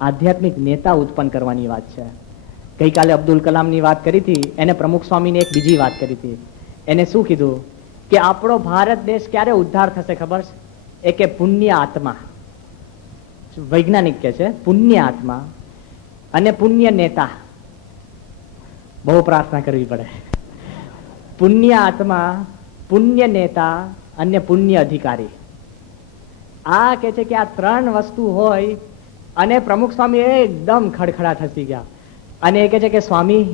આધ્યાત્મિક નેતા ઉત્પન્ન કરવાની વાત છે. ગઈકાલે અબ્દુલ કલામની વાત કરી હતી, એને પ્રમુખ સ્વામીની એક બીજી વાત કરી હતી. એને શું કીધું કે આપણો ભારત દેશ ક્યારે ઉદ્ધાર થશે ખબર છે? એ કે પુણ્ય આત્મા. વૈજ્ઞાનિક કે છે પુણ્ય આત્મા અને પુણ્ય નેતા. બહુ પ્રાર્થના કરવી પડે. પુણ્ય આત્મા, પુણ્ય નેતા અને પુણ્ય અધિકારી. આ કે છે કે આ ત્રણ વસ્તુ હોય. અને પ્રમુખ સ્વામી એકદમ ખડખડાટ હસી ગયા અને એ કે છે કે સ્વામી,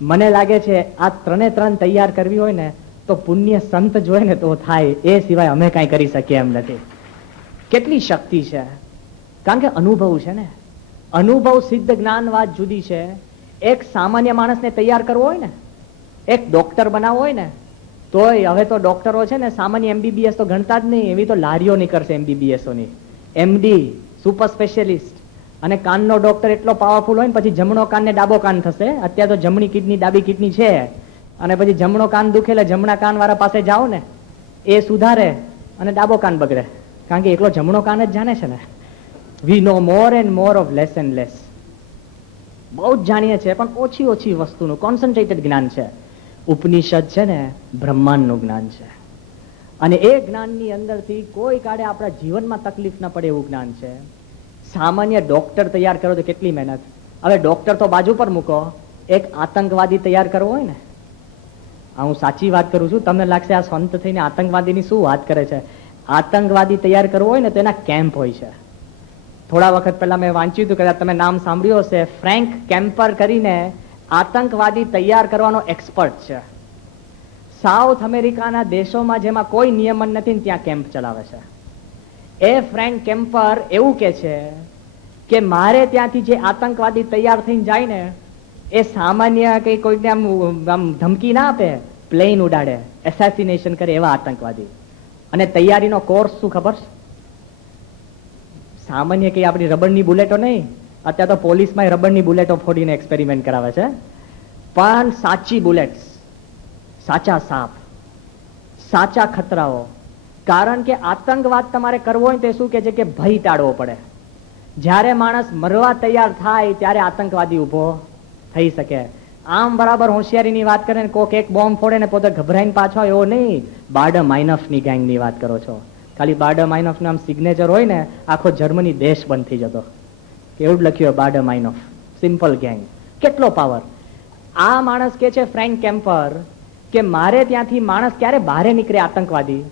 મને લાગે છે આ ત્રણ તૈયાર કરવી હોય ને તો પુણ્ય સંત જોઈએ ને તો થાય, એ સિવાય અમે કઈ કરી શકીએ એમ નથી. કેટલી શક્તિ છે, કારણ કે અનુભવ છે ને. અનુભવ સિદ્ધ જ્ઞાન વાત જુદી છે. એક સામાન્ય માણસને તૈયાર કરવો હોય ને, એક ડોક્ટર બનાવવો હોય ને, તોય હવે તો ડોક્ટરો છે ને સામાન્ય એમબીબીએસ તો ગણતા જ નહીં, એવી તો લારીઓ નીકળશે એમબીબીએસોની. MD, super specialist. અને કાનનો ડોક્ટર એટલો પાવરફુલ હોય ને પછી જમણો કાન ને ડાબો કાન થશે. અત્યારે તો જમણી કિડની ડાબી કિડની છે અને પછી જમણો કાન દુખે એટલે જમણા કાન વાળા પાસે જાઓ ને, એ સુધારે અને ડાબો કાન બગડે, કારણ કે એકલો જમણો કાન જ જાણે છે ને. We know more and more of less and less. બહુ જ જાણીએ છીએ પણ ઓછી ઓછી વસ્તુનું કોન્સન્ટ્રેટેડ જ્ઞાન છે. ઉપનિષદ છે ને બ્રહ્માંડનું જ્ઞાન છે અને એ જ્ઞાનની અંદરથી કોઈ કાળે આપણા જીવનમાં તકલીફ ન પડે એવું જ્ઞાન છે. સામાન્ય ડોક્ટર તૈયાર કરો તો કેટલી મહેનત. હવે ડોક્ટર તો બાજુ પર મૂકો, એક આતંકવાદી તૈયાર કરવો હોય ને, હું સાચી વાત કરું છું, તમને લાગશે આ સંત થઈને આતંકવાદીની શું વાત કરે છે. આતંકવાદી તૈયાર કરવો હોય ને તો એના કેમ્પ હોય છે. થોડા વખત પહેલા મેં વાંચ્યું હતું, કદાચ તમે નામ સાંભળ્યું હશે, ફ્રેન્ક કેમ્પર કરીને આતંકવાદી તૈયાર કરવાનો એક્સપર્ટ છે. સાઉથ અમેરિકાના દેશોમાં જેમાં કોઈ નિયમન નથી ને ત્યાં કેમ્પ ચલાવે છે. એ ફ્રેન્ક કેમ્પર એવું કે છે કે મારે ત્યાંથી જે આતંકવાદી તૈયાર થઈને જાય ને એ સામાન્ય કઈ કોઈને આમ ધમકી ના આપે, પ્લેન ઉડાડે, એસેસિનેશન કરે એવા આતંકવાદી. અને તૈયારીનો કોર્સ શું ખબર છે? સામાન્ય કઈ આપણી રબરની બુલેટો નહીં, અત્યારે તો પોલીસમાં રબરની બુલેટો ફોડીને એક્સપેરિમેન્ટ કરાવે છે, પણ સાચી બુલેટ્સ, સાચા સાપ, સાચા ખતરાઓ. કારણ કે આતંકવાદ તમારે કરવો હોય તો શું કે છે કે ભય ટાળવો પડે. જ્યારે માણસ મરવા તૈયાર થાય ત્યારે આતંકવાદી ઉભો થઈ શકે. આમ બરાબર હોશિયારીની વાત કરે ને કોક એક બોમ્બ ફોડે ને પોતે ગભરાઈને પાછો, એવો નહીં. બાડર માઇનફની ગેંગની વાત કરો છો. ખાલી બાડર માઇનફ નામ સિગ્નેચર હોય ને આખો જર્મની દેશ બંધ થઈ જતો. એવું જ લખ્યું બાડર માઇનફ, સિમ્પલ ગેંગ. કેટલો પાવર. આ માણસ કે છે ફ્રેન્ક કેમ્પર કે મારે ત્યાંથી માણસ ક્યારે બહાર નીકળે આતંકવાદી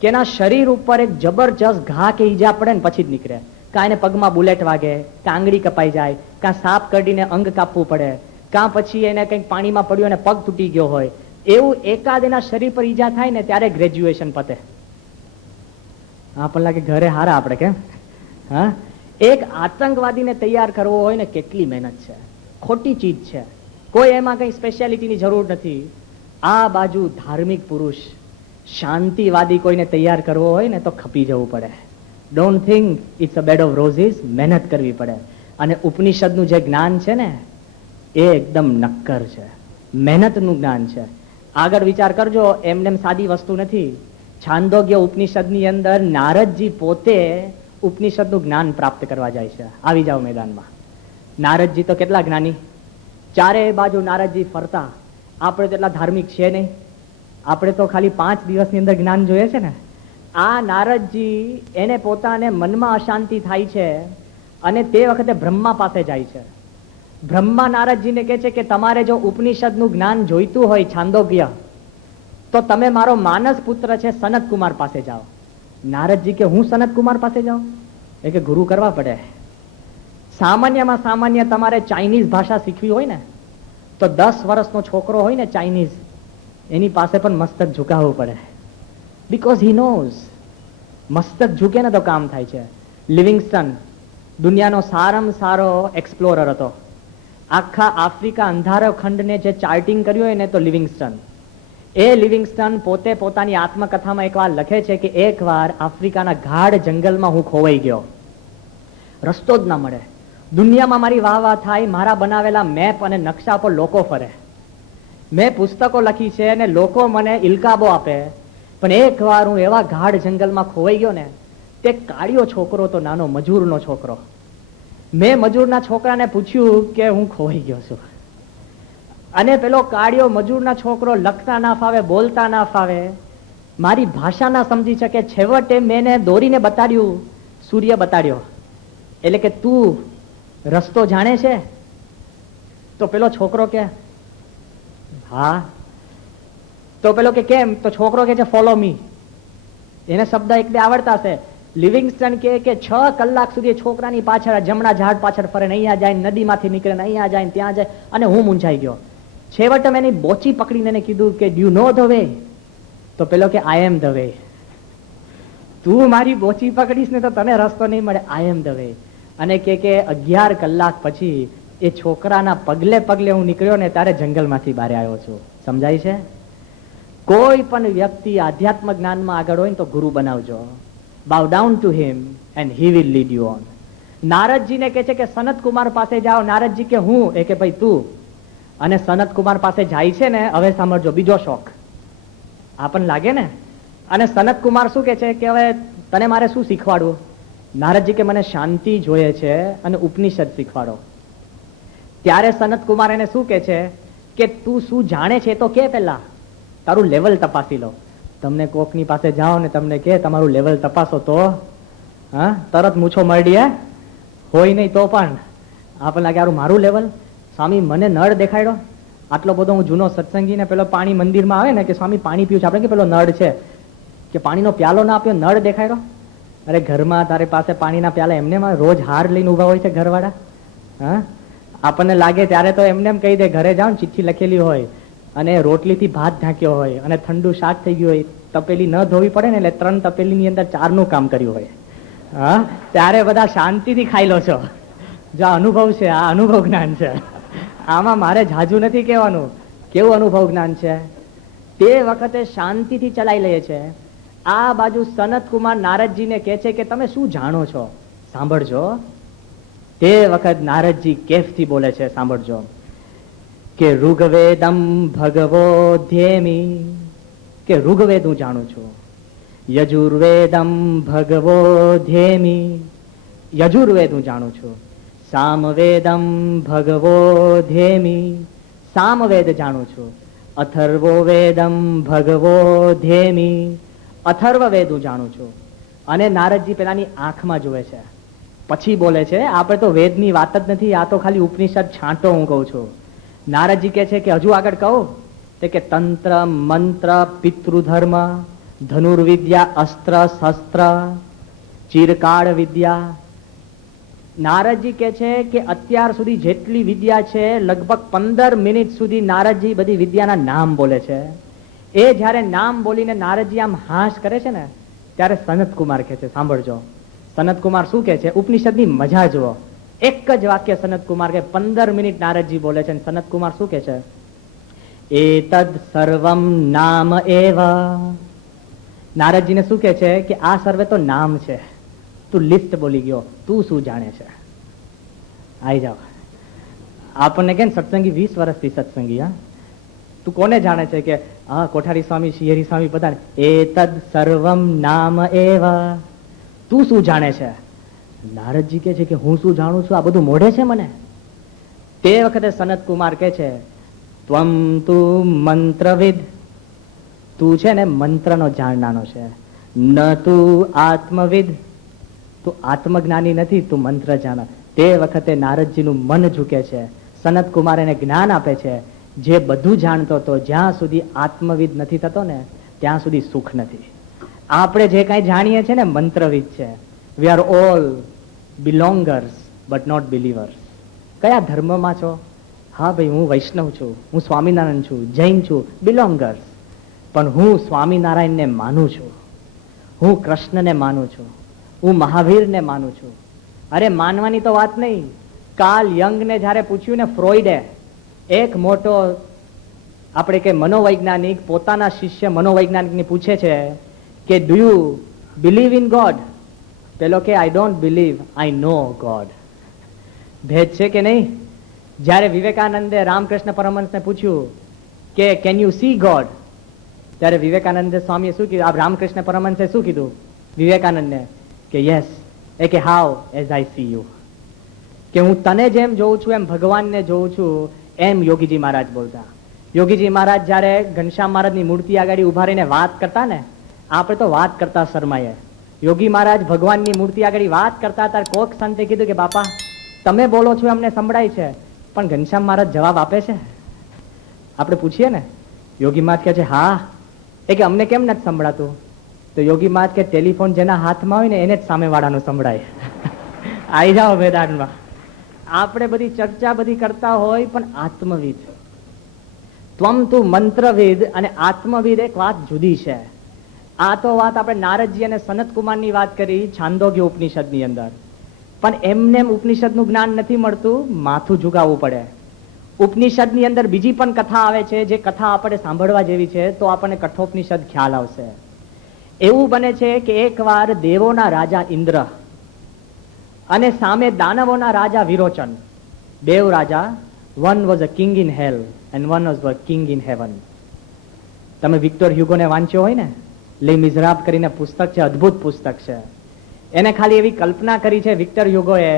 કે એના શરીર ઉપર એક જબરજસ્ત ઘા કે ઈજા પડે ને પછી જ નીકળે. કાં એને પગમાં બુલેટ વાગે, કાં આંગળી કપાઈ જાય, કાં સાપ કરડીને અંગ કાપવું પડે, કાં પછી એને કંઈક પાણીમાં પડ્યું અને પગ તૂટી ગયો હોય, એવું એકાદ એના શરીર પર ઈજા થાય ને ત્યારે ગ્રેજ્યુએશન પતે. આપણને લાગે ઘરે હારા આપણે કેમ. હા, એક આતંકવાદીને તૈયાર કરવો હોય ને કેટલી મહેનત છે. ખોટી ચીજ છે, કોઈ એમાં કઈ સ્પેશિયાલિટીની જરૂર નથી. આ બાજુ ધાર્મિક પુરુષ, શાંતિવાદી કોઈને તૈયાર કરવો હોય ને તો ખપી જવું પડે. Don't think it's a bed of roses. મહેનત કરવી પડે. અને ઉપનિષદનું જે જ્ઞાન છે ને એ એકદમ નક્કર છે, મહેનતનું જ્ઞાન છે. આગળ વિચાર કરજો, એમને સાદી વસ્તુ નથી. છાંદોગ્ય ઉપનિષદની અંદર નારદજી પોતે ઉપનિષદનું જ્ઞાન પ્રાપ્ત કરવા જાય છે. આવી જાઓ મેદાનમાં. નારદજી તો કેટલા જ્ઞાની, ચારે બાજુ નારદજી ફરતા. આપણે તો એટલા ધાર્મિક છે નહીં, આપણે તો ખાલી 5 દિવસની અંદર જ્ઞાન જોઈએ છે ને. આ નારદજી એને પોતાને મનમાં અશાંતિ થાય છે અને તે વખતે બ્રહ્મા પાસે જાય છે. બ્રહ્મા નારદજીને કહે છે કે તમારે જો ઉપનિષદનું જ્ઞાન જોઈતું હોય છાંદોગ્ય, તો તમે મારો માનસ પુત્ર છે સનત કુમાર પાસે જાઓ. નારદજી કે હું સનત કુમાર પાસે જાઉં? એ કે ગુરુ કરવા પડે. સામાન્યમાં સામાન્ય તમારે ચાઇનીઝ ભાષા શીખવી હોય ને તો 10 વર્ષનો છોકરો હોય ને ચાઇનીઝ, એની પાસે પણ મસ્તક ઝુકાવવું પડે. Because he knows. મસ્તક ઝૂકે ને તો કામ થાય છે. લિવિંગસ્ટન દુનિયાનો સારામાં સારો એક્સપ્લોરર હતો. આખા આફ્રિકા અંધારો ખંડને જે ચાર્ટિંગ કર્યું હોય ને તો લિવિંગસ્ટન. એ લિવિંગસ્ટન પોતે પોતાની આત્મકથામાં એકવાર લખે છે કે એકવાર આફ્રિકાના ગાઢ જંગલમાં હું ખોવાઈ ગયો, રસ્તો જ ના મળે. દુનિયામાં મારી વાહ વાહ થાય, મારા બનાવેલા મેપ અને નકશા પર લોકો ફરે, મેં પુસ્તકો લખી છે અને લોકો મને ઇલકાબો આપે, પણ એકવાર હું એવા ગાઢ જંગલમાં ખોવાઈ ગયો ને, તે કાળિયો છોકરો તો નાનો મજૂરનો છોકરો, મેં મજૂરના છોકરાને પૂછ્યું કે હું ખોવાઈ ગયો છું, અને પેલો કાળિયો મજૂરના છોકરો લખતા ના ફાવે, બોલતા ના ફાવે, મારી ભાષા ના સમજી શકે. છેવટે મેં દોરીને બતાડ્યું, સૂર્ય બતાડ્યો, એટલે કે તું રસ્તો જાણે છે? તો પેલો છોકરો કે હા. તો પેલો કે કેમ? તો છોકરો કે છે ફોલો મી. એને શબ્દ એક બે આવડતા છે. લિવિંગસ્ટન કે 6 કલાક સુધી છોકરાની પાછળ જમણા ઝાડ પાછળ ફરે, અહીંયા જાય, નદીમાંથી નીકળે, અહીંયા જાય, ત્યાં જાય, અને હું મૂંઝાઈ ગયો. છેવટે મેં એની બોચી પકડીને એને કીધું કે do you know the way? તો પેલો કે આઈ એમ ધ વે. તું મારી બોચી પકડીશ ને તો તને રસ્તો નહીં મળે, આઈ એમ ધ વે. અને કે 11 કલાક પછી એ છોકરાના પગલે પગલે હું નીકળ્યો ને ત્યારે જંગલમાંથી બહાર આવ્યો છું. સમજાય છે? કોઈ પણ વ્યક્તિ આધ્યાત્મ જ્ઞાનમાં આગળ હોય ને તો ગુરુ બનાવજો. bow down to him and he will lead you on. નારદજીને કહે છે કે સનત કુમાર પાસે જાઓ. નારદજી કે હું? એ કે ભાઈ તું. અને સનત કુમાર પાસે જાય છે ને, હવે સાંભળજો બીજો શોખ આપણને લાગે ને. અને સનત કુમાર શું કે છે કે હવે તને મારે શું શીખવાડવું? નારદજી કે મને શાંતિ જોઈએ છે અને ઉપનિષદ શીખવાડો. ત્યારે સનત કુમાર એને શું કે છે કે તું શું જાણે છે તો કે પેલા તારું લેવલ તપાસી લો. તમને કોકની પાસે જાઓ ને તમને કે તમારું લેવલ તપાસો તો હા તરત મૂછો મરડીએ હોય નહીં તો પણ આપણને લાગે યાર મારું લેવલ. સ્વામી મને નળ દેખાડ્યો, આટલો બધો હું જૂનો સત્સંગી ને પેલો પાણી મંદિરમાં આવે ને કે સ્વામી પાણી પીવું છે, આપણે કે પેલો નળ છે કે પાણીનો પ્યાલો ના આપ્યો, નળ દેખાડ્યો. અરે ઘરમાં તારી પાસે પાણીના પ્યાલા એમને રોજ હાર લઈને ઉભા હોય છે ઘરવાળા. હા આપણને લાગે ત્યારે તો એમને કહી દે, ઘરે જાઓ ને ચિઠ્ઠી લખેલી હોય અને રોટલીથી ભાત ઢાંક્યો હોય અને ઠંડુ શાક થઈ ગયું હોય, તપેલી ન ધોવી પડે ને એટલે 3 તપેલીની અંદર 4નું કામ કર્યું હોય. હા ત્યારે બધા શાંતિથી ખાઈ લો છો. જો અનુભવ છે, આ અનુભવ જ્ઞાન છે. આમાં મારે જાજુ નથી કહેવાનું. કેવું અનુભવ જ્ઞાન છે? તે વખતે શાંતિથી ચલાવી લઈએ છે. આ બાજુ સનત કુમાર નારદજીને કહે છે કે તમે શું જાણો છો? સાંભળજો. તે વખત નારદજી કેફથી બોલે છે, સાંભળજો કે ઋગ્વેદમ ભગવો ધ્યેમી, કે ઋગ્વેદ હું જાણું છું. યજુર્વેદમ ભગવો ધ્યેમી, યજુર્વેદ હું જાણું છું. સામવેદમ ભગવો ધ્યેમી, સામવેદ જાણું છું. અથર્વો વેદમ ભગવો ધ્યેમી, અથર્વવેદ હું જાણું છું. અને નારદજી પેલાની આંખમાં જોવે છે, પછી બોલે છે આપણે તો વેદની વાત જ નથી, આ તો ખાલી ઉપનિષદ છાંટો હું કહું છું. નારદજી કહે છે કે હજુ આગળ કહું? તે કે તંત્ર મંત્ર પિતૃધર્મ ધનુર્વિદ્યા અસ્ત્ર શસ્ત્ર ચિરકાળ વિદ્યા. નારદજી કહે છે કે અત્યાર સુધી જેટલી વિદ્યા છે લગભગ 15 મિનિટ સુધી નારદજી બધી વિદ્યાના નામ બોલે છે. એ જયારે નામ બોલીને નારદજી આમ હાશ કરે છે ને ત્યારે સનત કુમાર કહે છે, સાંભળજો સનત કુમાર શું કહે છે, ઉપનિષદની મજા જુઓ. એક જ વાક્ય સનત કુમાર કે 15 મિનિટ નારદજી બોલે છે. સનત કુમાર શું કહે છે? એતદ સર્વમ નામ એવ. નારદજીને શું કહે છે કે આ સર્વે તો નામ છે, તું લિસ્ટ બોલી ગયો, તું શું જાણે છે? આવી જાઓ. આપણને કે સત્સંગી 20 વર્ષથી સત્સંગી, હા તું કોને જાણે છે? કે હા કોઠારી સ્વામી શિયરી સ્વામી બધા. એતદ સર્વમ નામ એવ. તું શું જાણે છે? નારદજી કે છે કે હું શું જાણું છું, આ બધું મોઢે છે મને. તે વખતે સનત કુમાર કે છે ત્વમ તું મંત્રવિદ, તું છે ને મંત્રનો જાણનારો છે. ન તું આત્મવિદ, તું આત્મજ્ઞાની નથી, તું મંત્ર જાણ. તે વખતે નારદજીનું મન ઝૂકે છે. સનત કુમાર એને જ્ઞાન આપે છે. જે બધું જાણતો હતો, જ્યાં સુધી આત્મવિદ નથી થતો ને ત્યાં સુધી સુખ નથી. આપણે જે કઈ જાણીએ છીએ ને મંત્રવિદ છે. We are all belongers but not believers. કયા ધર્મમાં છો? હા ભાઈ હું વૈષ્ણવ છું, હું સ્વામિનારાયણ છું, જૈન છું, બિલોંગર્સ. પણ હું સ્વામિનારાયણને માનું છું, હું કૃષ્ણને માનું છું, હું મહાવીરને માનું છું. અરે માનવાની તો વાત નહીં. કાર્લ યંગને જયારે પૂછ્યું ને ફ્રોઈડે, એક મોટો આપણે કે મનોવૈજ્ઞાનિક પોતાના શિષ્ય મનોવૈજ્ઞાનિકને પૂછે છે કે do you believe in God? પેલો કે I don't believe, I know God. ભેદ છે કે નહીં? જયારે વિવેકાનંદે રામકૃષ્ણ પરમહંસને પૂછ્યું કે કેન યુ સી ગોડ, ત્યારે વિવેકાનંદ સ્વામીએ શું કીધું? રામકૃષ્ણ પરમહંસે શું કીધું વિવેકાનંદને? કે યસ. એ કે how? As I C you. કે હું તને જેમ જોઉં છું એમ ભગવાનને જોઉં છું, એમ યોગીજી મહારાજ બોલતા. યોગીજી મહારાજ જયારે ઘનશ્યામ મહારાજની મૂર્તિ આગળ ઉભા રહીને વાત કરતા ને, આપણે તો વાત કરતા શરમાઈએ. યોગી મહારાજ ભગવાનની મૂર્તિ આગળ વાત કરતા હતા. કોક સંતે કીધું કે બાપા તમે બોલો છો અમને સંભળાય છે, પણ ઘનશ્યામ મહારાજ જવાબ આપે છે? આપણે પૂછીએ ને. યોગી મહારાજ કહે છે હા. એ કે અમને કેમ નથી સંભળાતું? તો યોગી મહારાજ કે ટેલિફોન જેના હાથમાં હોય ને એને જ સામેવાળાનું સંભળાય. આવી જાઓ મેદાનમાં. આપણે બધી ચર્ચા બધી કરતા હોય, પણ આત્મવિદ, ત્વમ તું મંત્રવિદ અને આત્મવિદ એક વાત જુદી છે. આ તો વાત આપણે નારદજી અને સનતકુમારની વાત કરી છાંદોગ્ય ઉપનિષદની અંદર, પણ એમને ઉપનિષદનું જ્ઞાન નથી મળતું, માથું ઝુકાવવું પડે. ઉપનિષદની અંદર બીજી પણ કથા આવે છે, જે કથા આપણે સાંભળવા જેવી છે, તો આપણને કઠોપનિષદ ખ્યાલ આવશે. એવું બને છે કે એકવાર દેવોના રાજા ઇન્દ્ર અને સામે દાનવોના રાજા વિરોચન, દેવ રાજા, one was a king in hell and one was a king in heaven. તમે વિક્ટર હ્યુગોને વાંચ્યો હોય ને, લે મિઝરાબ કરીને પુસ્તક છે, અદ્ભુત પુસ્તક છે. એને ખાલી એવી કલ્પના કરી છે વિક્ટર હ્યુગોએ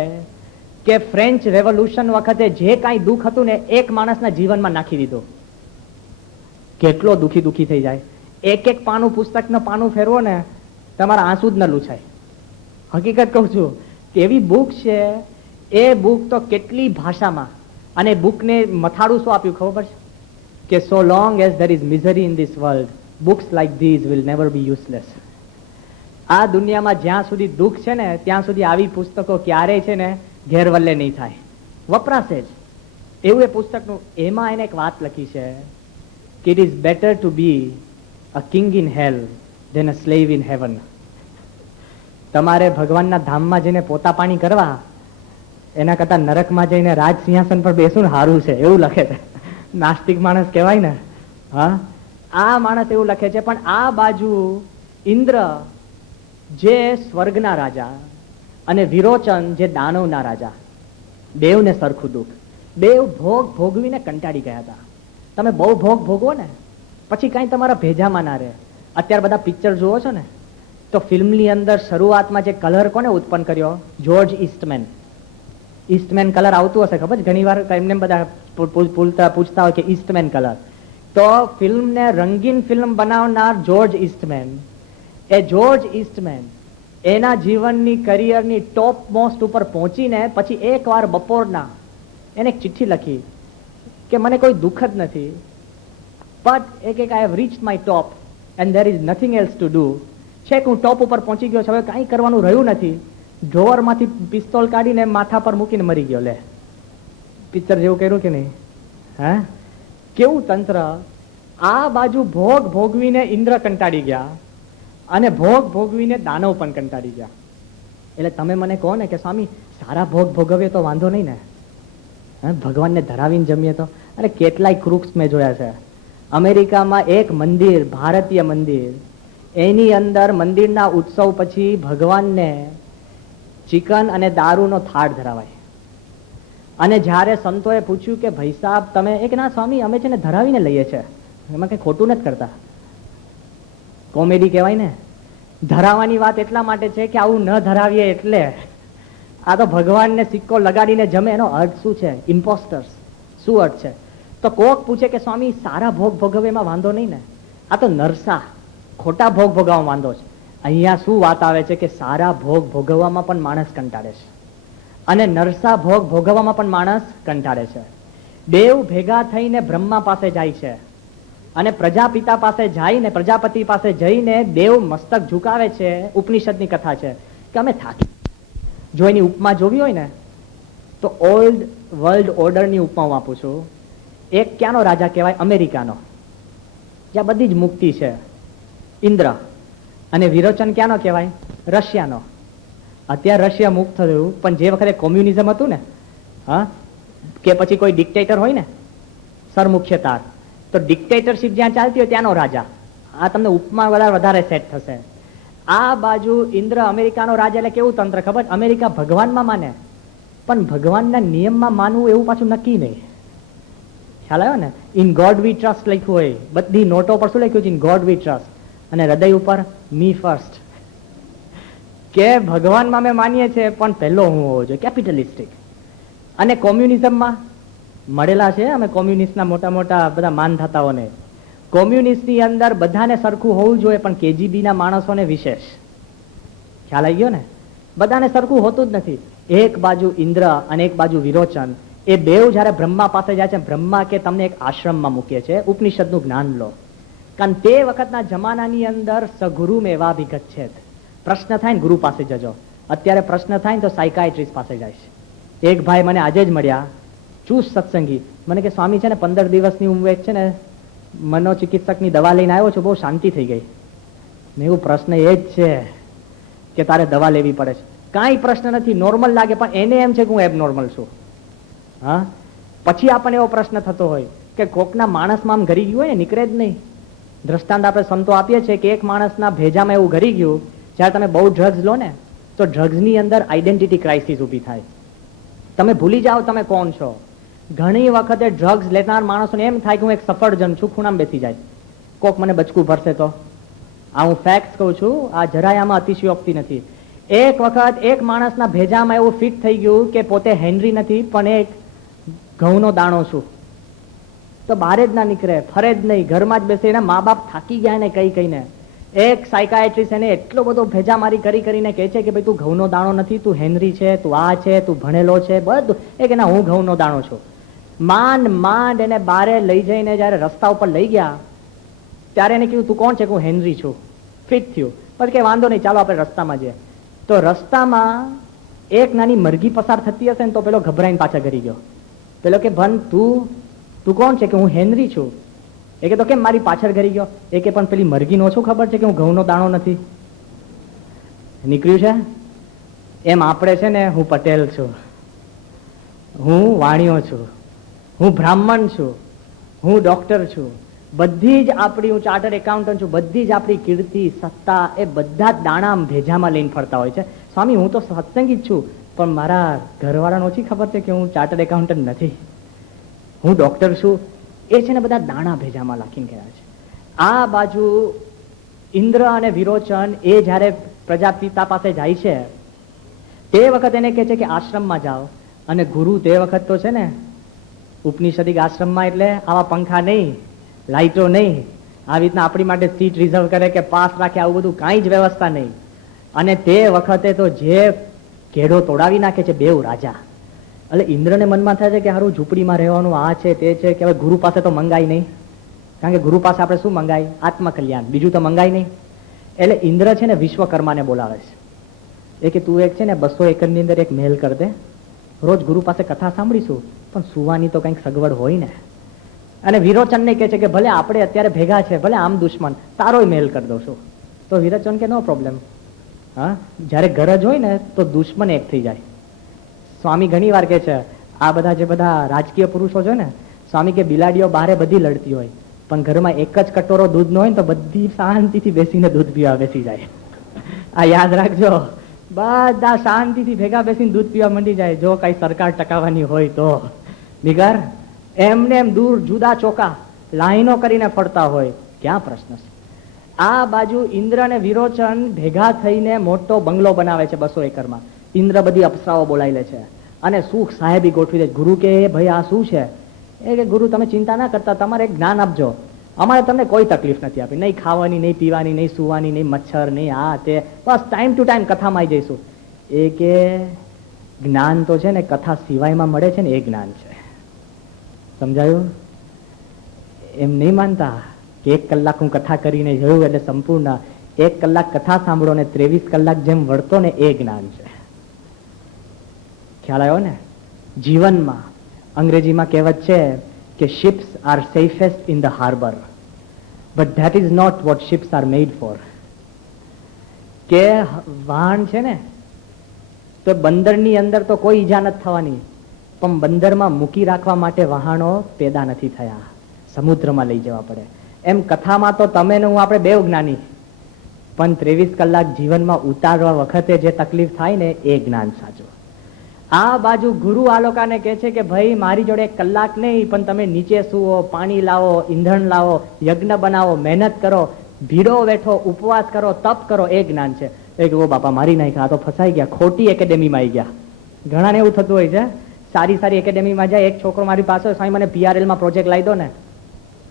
કે ફ્રેન્ચ રેવોલ્યુશન વખતે જે કાંઈ દુઃખ હતું ને એક માણસના જીવનમાં નાખી દીધું. કેટલો દુખી થઈ જાય. એક એક પાનું પુસ્તકનું પાનું ફેરવો ને તમારા આંસુ જ ન લૂછાય. હકીકત કહું છું કે એવી બુક છે. એ બુક તો કેટલી ભાષામાં, અને બુકને મથાળું શું આપ્યું ખબર છે કે so long as there is misery in this world, books like these will never be useless. આ દુનિયામાં જ્યાં સુધી દુઃખ છે ને ત્યાં સુધી આવી પુસ્તકો ક્યારેય છે ને ઘેરવલ્લે નહીં થાય, વપરાશે જ. એવું એ પુસ્તકનું, એમાં એને એક વાત લખી છે કે it is better to be a king in hell than a slave in heaven. તમારે ભગવાનના ધામમાં જઈને પોતા પાણી કરવા એના કરતા નરકમાં જઈને રાજ સિંહાસન પર બેસવું સારું છે, એવું લખે છે. નાસ્તિક માણસ કહેવાય ને. હા, આ માણસ એવું લખે છે. પણ આ બાજુ ઇન્દ્ર જે સ્વર્ગના રાજા અને વિરોચન જે દાનવના રાજા, બેવને સરખું દુઃખ. બેવ ભોગ ભોગવીને કંટાળી ગયા હતા. તમે બહુ ભોગ ભોગવો ને પછી કાંઈ તમારા ભેજામાં ના રહે. અત્યારે બધા પિક્ચર જુઓ છો ને, તો ફિલ્મની અંદર શરૂઆતમાં જે કલર કોને ઉત્પન્ન કર્યો? જ્યોર્જ ઈસ્ટમેન. ઈસ્ટમેન કલર આવતું હશે ખબર છે, ઘણી વાર એમને બધા પૂછતા હોય કે ઈસ્ટમેન કલર. તો ફિલ્મને રંગીન ફિલ્મ બનાવનાર જ્યોર્જ ઈસ્ટમેન, એ જ્યોર્જ ઈસ્ટમેન એના જીવનની કરિયરની ટોપ મોસ્ટ ઉપર પહોંચીને પછી એકવાર બપોરના એને એક ચિઠ્ઠી લખી કે મને કોઈ દુઃખ જ નથી, but I have reached my top and there is nothing else to do. છેક હું ટોપ ઉપર પહોંચી ગયો છે, હવે કાંઈ કરવાનું રહ્યું નથી. ડ્રોવરમાંથી પિસ્તોલ કાઢીને માથા પર મૂકીને મરી ગયો. લે, પિક્ચર જેવું કર્યું કે નહીં? હા, કેવું તંત્ર. આ બાજુ ભોગ ભોગવીને ઇન્દ્ર કંટાળી ગયા અને ભોગ ભોગવીને દાનવ પણ કંટાળી ગયા. એટલે તમે મને કહો ને કે સ્વામી સારા ભોગ ભોગવીએ તો વાંધો નહીં ને, ભગવાનને ધરાવીને જમીએ તો? અરે કેટલાય ક્રૂક્સ મેં જોયા છે. અમેરિકામાં એક મંદિર, ભારતીય મંદિર, એની અંદર મંદિરના ઉત્સવ પછી ભગવાનને ચિકન અને દારૂનો થાળ ધરાવાય. અને જ્યારે સંતોએ પૂછ્યું કે ભાઈ સાહેબ તમે, એક ના સ્વામી અમે છે ને ધરાવીને લઈએ છીએ, એમાં કઈ ખોટું નથી કરતા. કોમેડી કહેવાય ને. ધરાવવાની વાત એટલા માટે છે કે આવું ન ધરાવીએ એટલે. આ તો ભગવાનને સિક્કો લગાડીને જમે, એનો અર્થ શું છે? ઇમ્પોસ્ટર્સ. શું અર્થ છે? તો કોક પૂછે કે સ્વામી સારા ભોગ ભોગવે એમાં વાંધો નહીં ને? આ તો નરસા, ખોટા ભોગ ભોગવવામાં વાંધો છે. અહીંયા શું વાત આવે છે કે સારા ભોગ ભોગવવામાં પણ માણસ કંટાળે છે અને નરસા ભોગ ભોગવવામાં પણ માણસ કંટાળે છે. બેવ ભેગા થઈને બ્રહ્મા પાસે જાય છે અને પ્રજાપિતા પાસે જઈને, પ્રજાપતિ પાસે જઈને દેવ મસ્તક ઝુકાવે છે. ઉપનિષદની કથા છે કે અમે થાકી. જો એની ઉપમા જોવી હોય ને તો ઓલ્ડ વર્લ્ડ ઓર્ડરની ઉપમા હું આપું છું. એક ક્યાંનો રાજા કહેવાય? અમેરિકાનો, જ્યાં બધી જ મુક્તિ છે, ઇન્દ્ર. અને વિરોચન ક્યાંનો કહેવાય? રશિયાનો. અત્યારે રશિયા મુક્ત થયું, પણ જે વખતે કોમ્યુનિઝમ હતું ને, હા, કે પછી કોઈ ડિક્ટેટર હોય ને, સરમુખ્યતાર, તો ડિક્ટેટરશીપ જ્યાં ચાલતી હોય ત્યાંનો રાજા. આ તમને ઉપમા વધારે સેટ થશે. આ બાજુ ઇન્દ્ર અમેરિકાનો રાજા. એટલે કેવું તંત્ર ખબર? અમેરિકા ભગવાનમાં માને, પણ ભગવાનના નિયમમાં માનવું એવું પાછું નક્કી નહીં. ખ્યાલ આવ્યો ને? ઇન ગોડ વી ટ્રસ્ટ લખ્યું હોય, બધી નોટો પર શું લખ્યું છે? In God V trust. અને હૃદય ઉપર મી ફર્સ્ટ. કે ભગવાનમાં અમે માનીએ છીએ પણ પહેલો હું હોવો જોઈએ. કેપિટલિસ્ટિક. અને કોમ્યુનિઝમમાં મળેલા છે અમે કોમ્યુનિસ્ટના મોટા મોટા બધા માનધાતાઓને. કોમ્યુનિસ્ટની અંદર બધાને સરખું હોવું જોઈએ, પણ કેજીબીના માણસોને વિશેષ. ખ્યાલ આવી ગયો ને? બધાને સરખું હોતું જ નથી. એક બાજુ ઇન્દ્ર અને એક બાજુ વિરોચન, એ બેઉ જયારે બ્રહ્મા પાસે જાય છે, બ્રહ્મા કે તમને એક આશ્રમમાં મૂકીએ છે, ઉપનિષદનું જ્ઞાન લો. કારણ તે વખતના જમાનાની અંદર સગુરુ મેવા વિગચ્છેદ. પ્રશ્ન થાય ને ગુરુ પાસે જજો. અત્યારે પ્રશ્ન થાય ને તો સાયકાઇટ્રિસ્ટ પાસે જાય છે. એક ભાઈ મને આજે જ મળ્યા, ચૂસ સત્સંગી, મને કે સ્વામી છે ને 15 દિવસની ઉંમર છે ને મનોચિકિત્સકની દવા લઈને આવ્યો છું, બહુ શાંતિ થઈ ગઈ. મેં એવું પ્રશ્ન એ જ છે કે તારે દવા લેવી પડે છે. કાંઈ પ્રશ્ન નથી, નોર્મલ લાગે, પણ એને એમ છે કે હું એબનોર્મલ છું. હા, પછી આપણને એવો પ્રશ્ન થતો હોય કે કોકના માણસમાં આમ ઘરી ગયું હોય ને, નીકળે જ નહીં. દ્રષ્ટાંત આપણે સંતો આપીએ છીએ કે એક માણસના ભેજામાં એવું ઘરી ગયું, જ્યારે તમે બહુ ડ્રગ્સ લો ને તો ડ્રગ્સની અંદર આઈડેન્ટિટી ક્રાઇસિસ ઊભી થાય. તમે ભૂલી જાઓ તમે કોણ છો. ઘણી વખતે ડ્રગ્સ લેનાર માણસોને એમ થાય કે હું એક સફરજન છું, ખૂણામાં બેસી જાય, કોક મને બચકું ભરશે તો. આ હું ફેક્ટ કહું છું, આ જરાય આમાં અતિશયોક્તિ નથી. એક વખત એક માણસના ભેજામાં એવું ફિટ થઈ ગયું કે પોતે હેનરી નથી, પણ એક ઘઉંનો દાણો છું. તો બહાર જ ના નીકળે, ફરે જ નહીં, ઘરમાં જ બેસે. એના મા બાપ થાકી ગયા ને કઈ કઈને. એક સાયકાયટ્રિસ્ટ એને એટલો બધો ભેજામારી કરી કરીને કહે છે કે ભાઈ તું ઘઉંનો દાણો નથી, તું હેનરી છે, તું આ છે, તું ભણેલો છે, બધું. એ કે ના, હું ઘઉંનો દાણો છું. માંડ માંડ એને બારે લઈ જઈને જયારે રસ્તા ઉપર લઈ ગયા ત્યારે એને કીધું તું કોણ છે? કે હું હેનરી છું. ફિટ થયું. પછી કે વાંધો નહીં, ચાલો આપણે રસ્તામાં જઈએ. તો રસ્તામાં એક નાની મરઘી પસાર થતી હશે ને તો પેલો ગભરાઈને પાછા ઘરી ગયો. પેલો કે ભન તું કોણ છે? કે હું હેનરી છું. એ કે તો કેમ મારી પાછળ ઘરી ગયો? એ કે પણ પેલી મરઘીને ઓછું ખબર છે કે હું ઘઉંનો દાણો નથી. નીકળ્યું છે એમ. આપણે છે ને, હું પટેલ છું, હું વાણિયો છું, હું બ્રાહ્મણ છું, હું ડોક્ટર છું, બધી જ આપણી, હું ચાર્ટર્ડ એકાઉન્ટન્ટ છું, બધી જ આપણી કીર્તિ, સત્તા, એ બધા જ દાણા ભેજામાં લઈને ફરતા હોય છે. સ્વામી હું તો સત્સંગી જ છું, પણ મારા ઘરવાળાને ઓછી ખબર છે કે હું ચાર્ટર્ડ એકાઉન્ટન્ટ નથી, હું ડોક્ટર છું. એ છે ને બધા દાણા ભેજામાં લાખીને ગયા છે. આ બાજુ ઇન્દ્ર અને વિરોચન એ જયારે પ્રજાપિતા પાસે જાય છે તે વખત એને કહે છે કે આશ્રમમાં જાઓ. અને ગુરુ તે વખત તો છે ને ઉપનિષદિક આશ્રમમાં, એટલે આવા પંખા નહીં, લાઇટો નહીં, આવી રીતના આપણી માટે સીટ રિઝર્વ કરે કે પાસ રાખે, આવું બધું કાંઈ જ વ્યવસ્થા નહીં. અને તે વખતે તો જે ઘેડો તોડાવી નાખે છે બેઉ રાજા. એટલે ઇન્દ્રને મનમાં થાય છે કે હારું ઝૂંપડીમાં રહેવાનું, આ છે તે છે, કે હવે ગુરુ પાસે તો મંગાય નહીં. કારણ કે ગુરુ પાસે આપણે શું મંગાય? આત્મકલ્યાણ, બીજું તો મંગાય નહીં. એટલે ઇન્દ્ર છે ને વિશ્વકર્માને બોલાવે છે. એ કે તું એક છે ને 200 એકરની અંદર એક મહેલ કર દે, રોજ ગુરુ પાસે કથા સાંભળીશું, પણ સુવાની તો કંઈક સગવડ હોય ને. અને વિરોચનને કહે છે કે ભલે આપણે અત્યારે ભેગા છે, ભલે આમ દુશ્મન, તારોય મહેલ કરી દઉં છું. તો વિરોચન કે નો પ્રોબ્લેમ. હા, જયારે ગરજ હોય ને તો દુશ્મન એક થઈ જાય. સ્વામી ઘણી વાર કહે છે, આ બધા જે બધા રાજકીય પુરુષો છે ને, સ્વામી કે બિલાડીઓ બહારે બધી લડતી હોય, પણ ઘરમાં એક જ કટોરો દૂધનો હોય ને તો બધી શાંતિથી બેસીને દૂધ પીવા બેસી જાય. આ યાદ રાખજો, બધા શાંતિથી ભેગા બેસીને દૂધ પીવા માંડી જાય, જો કઈ સરકાર ટકાવવાની હોય તો. નિગર એમને એમ દૂર જુદા ચોકા લાઈનો કરીને ફરતા હોય, ક્યાં પ્રશ્ન છે? આ બાજુ ઇન્દ્ર અને વિરોચન ભેગા થઈને મોટો બંગલો બનાવે છે 200 એકરમાં. ઇન્દ્ર બધી અપ્સરાઓ બોલાવી લે છે અને સુખ સાહેબી ગોઠવી દે. ગુરુ કે ભાઈ આ શું છે? એ કે ગુરુ તમે ચિંતા ના કરતા, તમારે એક જ્ઞાન આપજો, અમારે તમને કોઈ તકલીફ નથી આપી, નહીં ખાવાની, નહીં પીવાની, નહીં સુવાની, નહીં મચ્છર, નહીં આ તે, બસ ટાઈમ ટુ ટાઈમ કથામાં આવી જઈશું. એ કે જ્ઞાન તો છે ને કથા સિવાયમાં મળે છે ને, એ જ્ઞાન છે. સમજાયું? એમ નહીં માનતા કે 1 કલાક હું કથા કરીને જોયું એટલે સંપૂર્ણ. 1 કલાક કથા સાંભળો ને 23 કલાક જેમ વળતો ને, એ જ્ઞાન છે. ખ્યાલ આવ્યો ને? જીવનમાં અંગ્રેજીમાં કહેવત છે કે ships are safest in the harbor, but that is not what ships are made for. કે વાહન છે ને તો બંદરની અંદર તો કોઈ ઈજા નથી થવાની, પણ બંદરમાં મૂકી રાખવા માટે વાહનો પેદા નથી થયા, સમુદ્રમાં લઈ જવા પડે. એમ કથામાં તો તમે ને હું આપણે બે જ્ઞાની, પણ 23 કલાક જીવનમાં ઉતારવા વખતે જે તકલીફ થાય ને, એ જ્ઞાન સાચું. આ બાજુ ગુરુ આ લોકોને કહે છે કે ભાઈ મારી જોડે 1 કલાક નહીં, પણ તમે નીચે સુવો, પાણી લાવો, ઈંધણ લાવો, યજ્ઞ બનાવો, મહેનત કરો, ભીડો બેઠો, ઉપવાસ કરો, તપ કરો, એ જ્ઞાન છે. એ કે ઓ બાપા મારી નાખ્યા, આ તો ફસાઈ ગયા, ખોટી એકેડેમીમાં આવી ગયા. ઘણાને એવું થતું હોય છે, સારી સારી એકેડેમીમાં જાય. એક છોકરો મારી પાસે, સ્વામી મને PRL માં પ્રોજેક્ટ લાવી દો ને.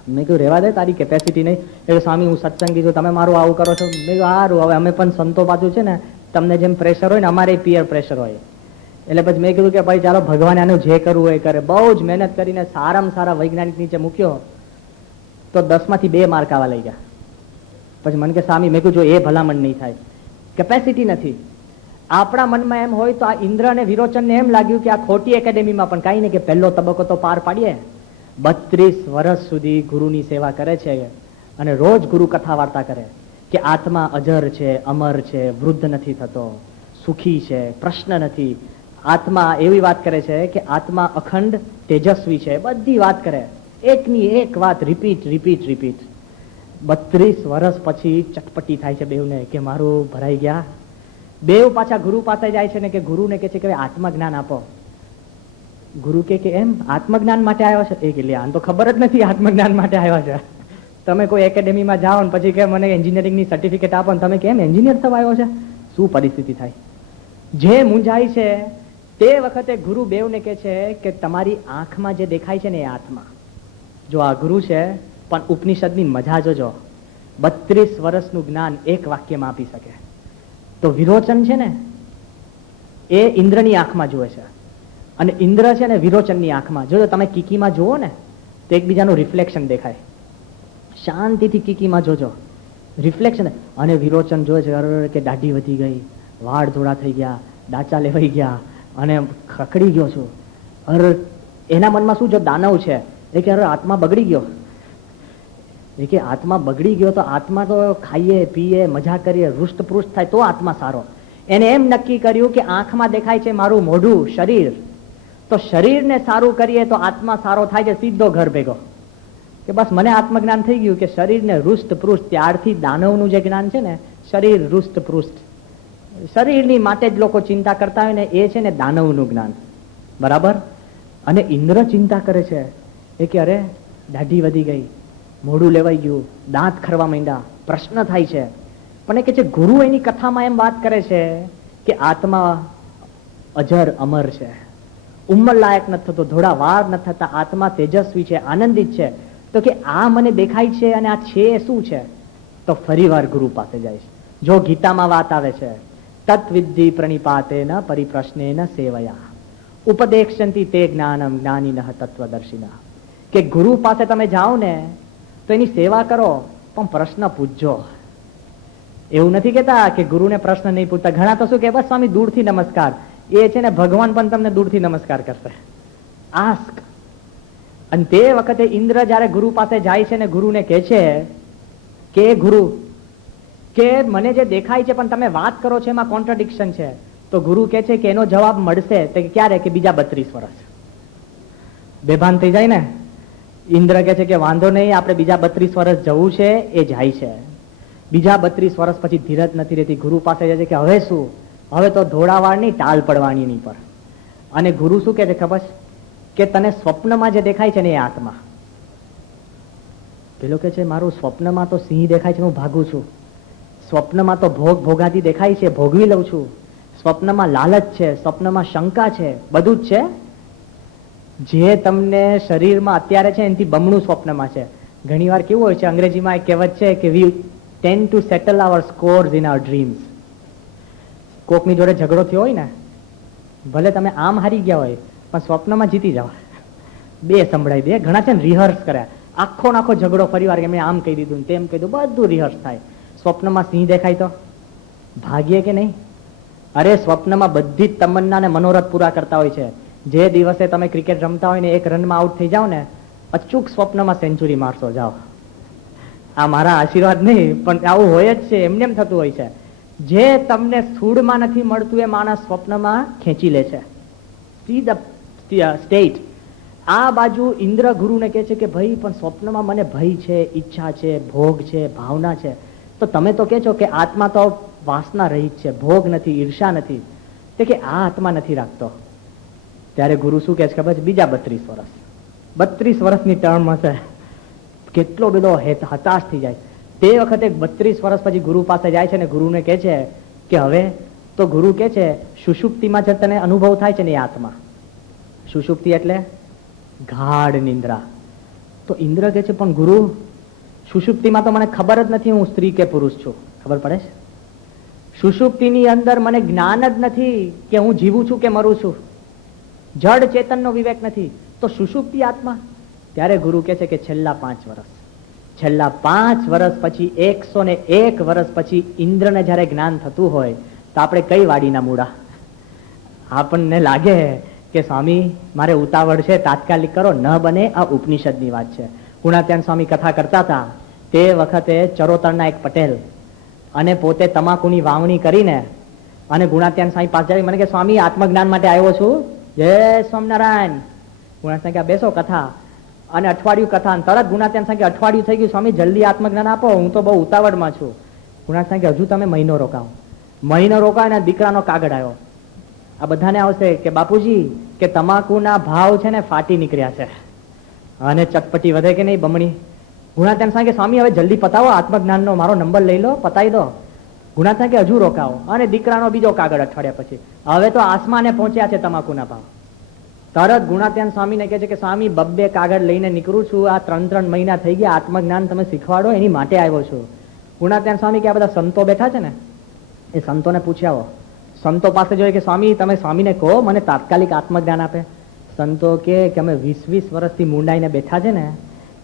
મેં કહ્યું રહેવા દે, તારી કેપેસિટી નહીં. એટલે સ્વામી હું સત્સંગી છું, તમે મારું આવું કરો છો. મેં કહ્યું સારું, હવે અમે પણ સંતો બાજુ છે ને, તમને જેમ પ્રેશર હોય ને અમારે પિયર પ્રેશર હોય. એટલે પછી મેં કીધું કે ભાઈ ચાલો ભગવાન આનું જે કરવું હોય કરે. બહુ જ મહેનત કરીને સારામાં સારા વૈજ્ઞાનિક નીચે મૂક્યો તો 10 માંથી 2 માર્ક આવવા લઈ ગયા. પછી મને કે સ્વામી, મેં કીધું જો એ ભલામણ નહીં થાય, કેપેસિટી નથી. આપણા મનમાં એમ હોય તો આ ઇન્દ્ર અને વિરોચનને એમ લાગ્યું કે આ ખોટી એકેડેમીમાં પણ કાંઈ નહીં, કે પહેલો તબક્કો તો પાર પાડીએ. 32 વર્ષ સુધી ગુરુની સેવા કરે છે અને રોજ ગુરુ કથા વાર્તા કરે કે આત્મા અજર છે, અમર છે, વૃદ્ધ નથી થતો, સુખી છે, પ્રશ્ન નથી. આત્મા એવી વાત કરે છે કે આત્મા અખંડ તેજસ્વી છે. બધી વાત કરે, એકની એક વાત રિપીટ રિપીટ રિપીટ. 32 વર્ષ પછી ચટપટી થાય છે બેવને કે મારું ભરાઈ ગયા. બેવ પાછા ગુરુ પાસે જાય છે ને કે ગુરુને કહે છે કે આત્મજ્ઞાન આપો. ગુરુ કે એમ આત્મજ્ઞાન માટે આવ્યો છે? એ કે લે આને તો ખબર જ નથી આત્મજ્ઞાન માટે આવ્યા છે. તમે કોઈ એકેડેમીમાં જાઓ ને પછી કે મને એન્જિનિયરિંગની સર્ટિફિકેટ આપો ને તમે કેમ એન્જિનિયર થવા આવ્યો છે? શું પરિસ્થિતિ થાય? જે મૂંઝાય છે તે વખતે ગુરુ બેવને કહે છે કે તમારી આંખમાં જે દેખાય છે ને એ આત્મા. જો આ ગુરુ છે પણ ઉપનિષદની મજા જોજો. 32 વર્ષનું જ્ઞાન એક વાક્યમાં આપી શકે. તો વિરોચન છે ને એ ઇન્દ્રની આંખમાં જુએ છે અને ઇન્દ્ર છે ને વિરોચનની આંખમાં. જો તમે કીકીમાં જુઓ ને તો એકબીજાનું રિફ્લેક્શન દેખાય. શાંતિથી કીકીમાં જોજો, રિફ્લેક્શન. અને વિરોચન જોવે છે કે દાઢી વધી ગઈ, વાળ ધોળા થઈ ગયા, ડાચા લેવાઈ ગયા અને ખખડી ગયો છું. અરે એના મનમાં શું, જો દાનવ છે એ કે અરે આત્મા બગડી ગયો. એ કે આત્મા બગડી ગયો તો આત્મા તો ખાઈએ પીએ મજા કરીએ રૂષ્ટપૃષ્ટ થાય તો આત્મા સારો. એને એમ નક્કી કર્યું કે આંખમાં દેખાય છે મારું મોઢું, શરીર, તો શરીરને સારું કરીએ તો આત્મા સારો થાય છે. સીધો ઘર ભેગો કે બસ મને આત્મજ્ઞાન થઈ ગયું કે શરીરને રૂષ્ટપૃષ્ટ. ત્યારથી દાનવનું જે જ્ઞાન છે ને, શરીર રૂષ્ટપૃષ્ટ, શરીરની માટે જ લોકો ચિંતા કરતા હોય ને એ છે ને દાનવનું જ્ઞાન. બરાબર. અને ઇન્દ્ર ચિંતા કરે છે એ કે અરે દાઢી વધી ગઈ, મોઢું લેવાઈ ગયું, દાંત ખરવા માંડ્યા, પ્રશ્ન થાય છે. પણ એ કે છે ગુરુ એની કથામાં એમ વાત કરે છે કે આત્મા અજર અમર છે, ઉંમર લાયક નથી થતો, થોડા વાર નથી થતા, આત્મા તેજસ્વી છે, આનંદિત છે. તો કે આ મને દેખાય છે અને આ છે શું છે? તો ફરી વાર ગુરુ પાસે જાય છે. જો ગીતામાં વાત આવે છે તત્વિદ્ધિ પ્રણિપાતેન પરિપ્રશ્નેન સેવયા ઉપદેક્ષંતિ તે જ્ઞાનમ જ્ઞાનિનઃ તત્વદર્શિનઃ. કે ગુરુ પાસે તમે જાઓ ને તો એની સેવા કરો પણ પ્રશ્ન પૂછજો. એવું નથી કેતા કે ગુરુને પ્રશ્ન નહીં પૂછતા. ઘણા તો શું કે બસ સ્વામી દૂરથી નમસ્કાર. એ છે ને ભગવાન પણ તમને દૂરથી નમસ્કાર કરશે. આસ્ક. અને તે વખતે ઇન્દ્ર જયારે ગુરુ પાસે જાય છે ને ગુરુને કહે છે કે ગુરુ કે મને જે દેખાય છે પણ તમે વાત કરો છો એમાં કોન્ટ્રાડિક્શન છે. તો ગુરુ કહે છે કે એનો જવાબ મળશે તો ક્યારે? કે બીજા 32 વર્ષ. બેભાન થઈ જાય ને. ઇન્દ્ર કહે છે કે વાંધો નહીં, આપણે બીજા 32 વર્ષ જવું છે. એ જાય છે. બીજા 32 વર્ષ પછી ધીરજ નથી રહેતી. ગુરુ પાસે જાય છે કે હવે શું? હવે તો ધોળાવાળની ટાલ પડવાની ની પર. અને ગુરુ શું કહે છે ખબર કે તને સ્વપ્નમાં જે દેખાય છે ને એ આત્મા. પેલો કે છે મારું સ્વપ્નમાં તો સિંહ દેખાય છે, હું ભાગું છું. સ્વપ્નમાં તો ભોગાતી દેખાય છે, ભોગવી લઉં છું. સ્વપ્નમાં લાલચ છે, સ્વપ્નમાં શંકા છે, બધું જ છે. જે તમને શરીરમાં અત્યારે છે એનાથી બમણું સ્વપ્નમાં છે. ઘણી વાર કેવું હોય છે, અંગ્રેજીમાં એક કહેવત છે કે we tend to settle our scores in our dreams. કોકની જોડે ઝઘડો થયો હોય ને, ભલે તમે આમ હારી ગયા હોય પણ સ્વપ્નમાં જીતી જાવ. બે સંભળાઈ દે. ઘણા છે ને રિહર્સ કર્યા, આખો નાખો ઝઘડો ફરી વાર મેં આમ કહી દીધું તેમ કહી દીધું, બધું રિહર્સ થાય. સ્વપ્નમાં સિંહ દેખાય તો ભાગીએ કે નહીં? અરે સ્વપ્નમાં બધી જ તમન્ના ને મનોરથ પૂરા કરતા હોય છે. જે દિવસે તમે ક્રિકેટ રમતા હોય ને 1 રનમાં આઉટ થઈ જાઓ ને, અચૂક સ્વપ્નમાં સેન્ચુરી મારશો. જાઓ. આ મારા આશીર્વાદ નહીં પણ આવું હોય જ છે, એમને એમ થતું હોય છે. જે તમને સ્થૂળમાં નથી મળતું એ માણસ સ્વપ્નમાં ખેંચી લે છે. See the state. આ બાજુ ઇન્દ્ર ગુરુને કહે છે કે ભાઈ પણ સ્વપ્નમાં મને ભય છે, ઈચ્છા છે, ભોગ છે, ભાવના છે. તો તમે તો કહે છો કે આત્મા તો વાસના રહિત છે, ભોગ નથી, ઈર્ષા નથી. તે કે આ આત્મા નથી રાખતો. ત્યારે ગુરુ શું કહે છે ખબર છે? બીજા 32 વર્ષ. 32 વર્ષની ટર્મ હશે. કેટલો બધો હતાશ થઈ જાય. તે વખતે 32 વર્ષ પછી ગુરુ પાસે જાય છે ને ગુરુને કહે છે કે હવે તો ગુરુ કહે છે સુષુપ્તિમાં જે તને અનુભવ થાય છે ને એ આત્મા. સુષુપ્તિ એટલે ગાઢ નિંદ્રા. તો ઇન્દ્ર કે છે પણ ગુરુ સુષુપ્તિમાં તો મને ખબર જ નથી હું સ્ત્રી કે પુરુષ છું. ખબર પડે છે? સુષુપ્તિની અંદર મને જ્ઞાન જ નથી કે હું જીવું છું કે મરું છું. જડ ચેતનનો વિવેક નથી. તો સુષુપ્તિ આત્મા. ત્યારે ગુરુ કે છે કે છેલ્લા 5 વર્ષ, છેલ્લા 5 વર્ષ પછી 101 વર્ષ પછી ઇન્દ્રને જયારે જ્ઞાન થતું હોય તો આપણે કઈ વાડીના મૂળા? આપણને લાગે કે સ્વામી મારે ઉતાવળ છે, તાત્કાલિક કરો. ન બને. આ ઉપનિષદની વાત છે. ગુણાત્યાન સ્વામી કથા કરતા હતા તે વખતે ચરોતરના એક પટેલ અને પોતે તમાકુની વાવણી કરીને અને ગુણાત્યાન સ્વામી પાસે મને કે સ્વામી આત્મજ્ઞાન માટે આવ્યો છું. જય સ્વામિનારાયણ. ગુણાત્યાન કે બેસો કથા. અને અઠવાડિયું કથા. તરત ગુણાત્યાન સ્વામી અઠવાડિયું થઈ ગયું, સ્વામી જલ્દી આત્મજ્ઞાન આપો, હું તો બહુ ઉતાવળમાં છું. ગુણાત્યાન કે હજુ તમે મહિનો રોકાવો. મહિનો રોકાય ને દીકરાનો કાગળ આવ્યો. આ બધાને આવશે કે બાપુજી કે તમાકુના ભાવ છે ને ફાટી નીકળ્યા છે અને ચટપટી વધે કે નહીં બમણી. ગુણાત્યાન સ્વામી કે સ્વામી હવે જલ્દી પતાવો, આત્મજ્ઞાનનો મારો નંબર લઈ લો, પતાવી દો. ગુણાત્યાન કે હજુ રોકાવો. અને દીકરાનો બીજો કાગળ અઠવાડિયા પછી. હવે તો આસમાને પહોંચ્યા છે તમાકુના ભાવ. તરત ગુણાત્યાન સ્વામીને કહે છે કે સ્વામી 2 કાગળ લઈને નીકળું છું, આ 3 મહિના થઈ ગયા, આત્મજ્ઞાન તમે શીખવાડો એની માટે આવ્યો છું. ગુણાત્યાન સ્વામી કે આ બધા સંતો બેઠા છે ને એ સંતોને પૂછ્યા. સંતો પાસે જોઈએ કે સ્વામી તમે સ્વામીને કહો મને તાત્કાલિક આત્મજ્ઞાન આપે. સંતો કે અમે 20 વર્ષથી મૂંડાઈને બેઠા છે ને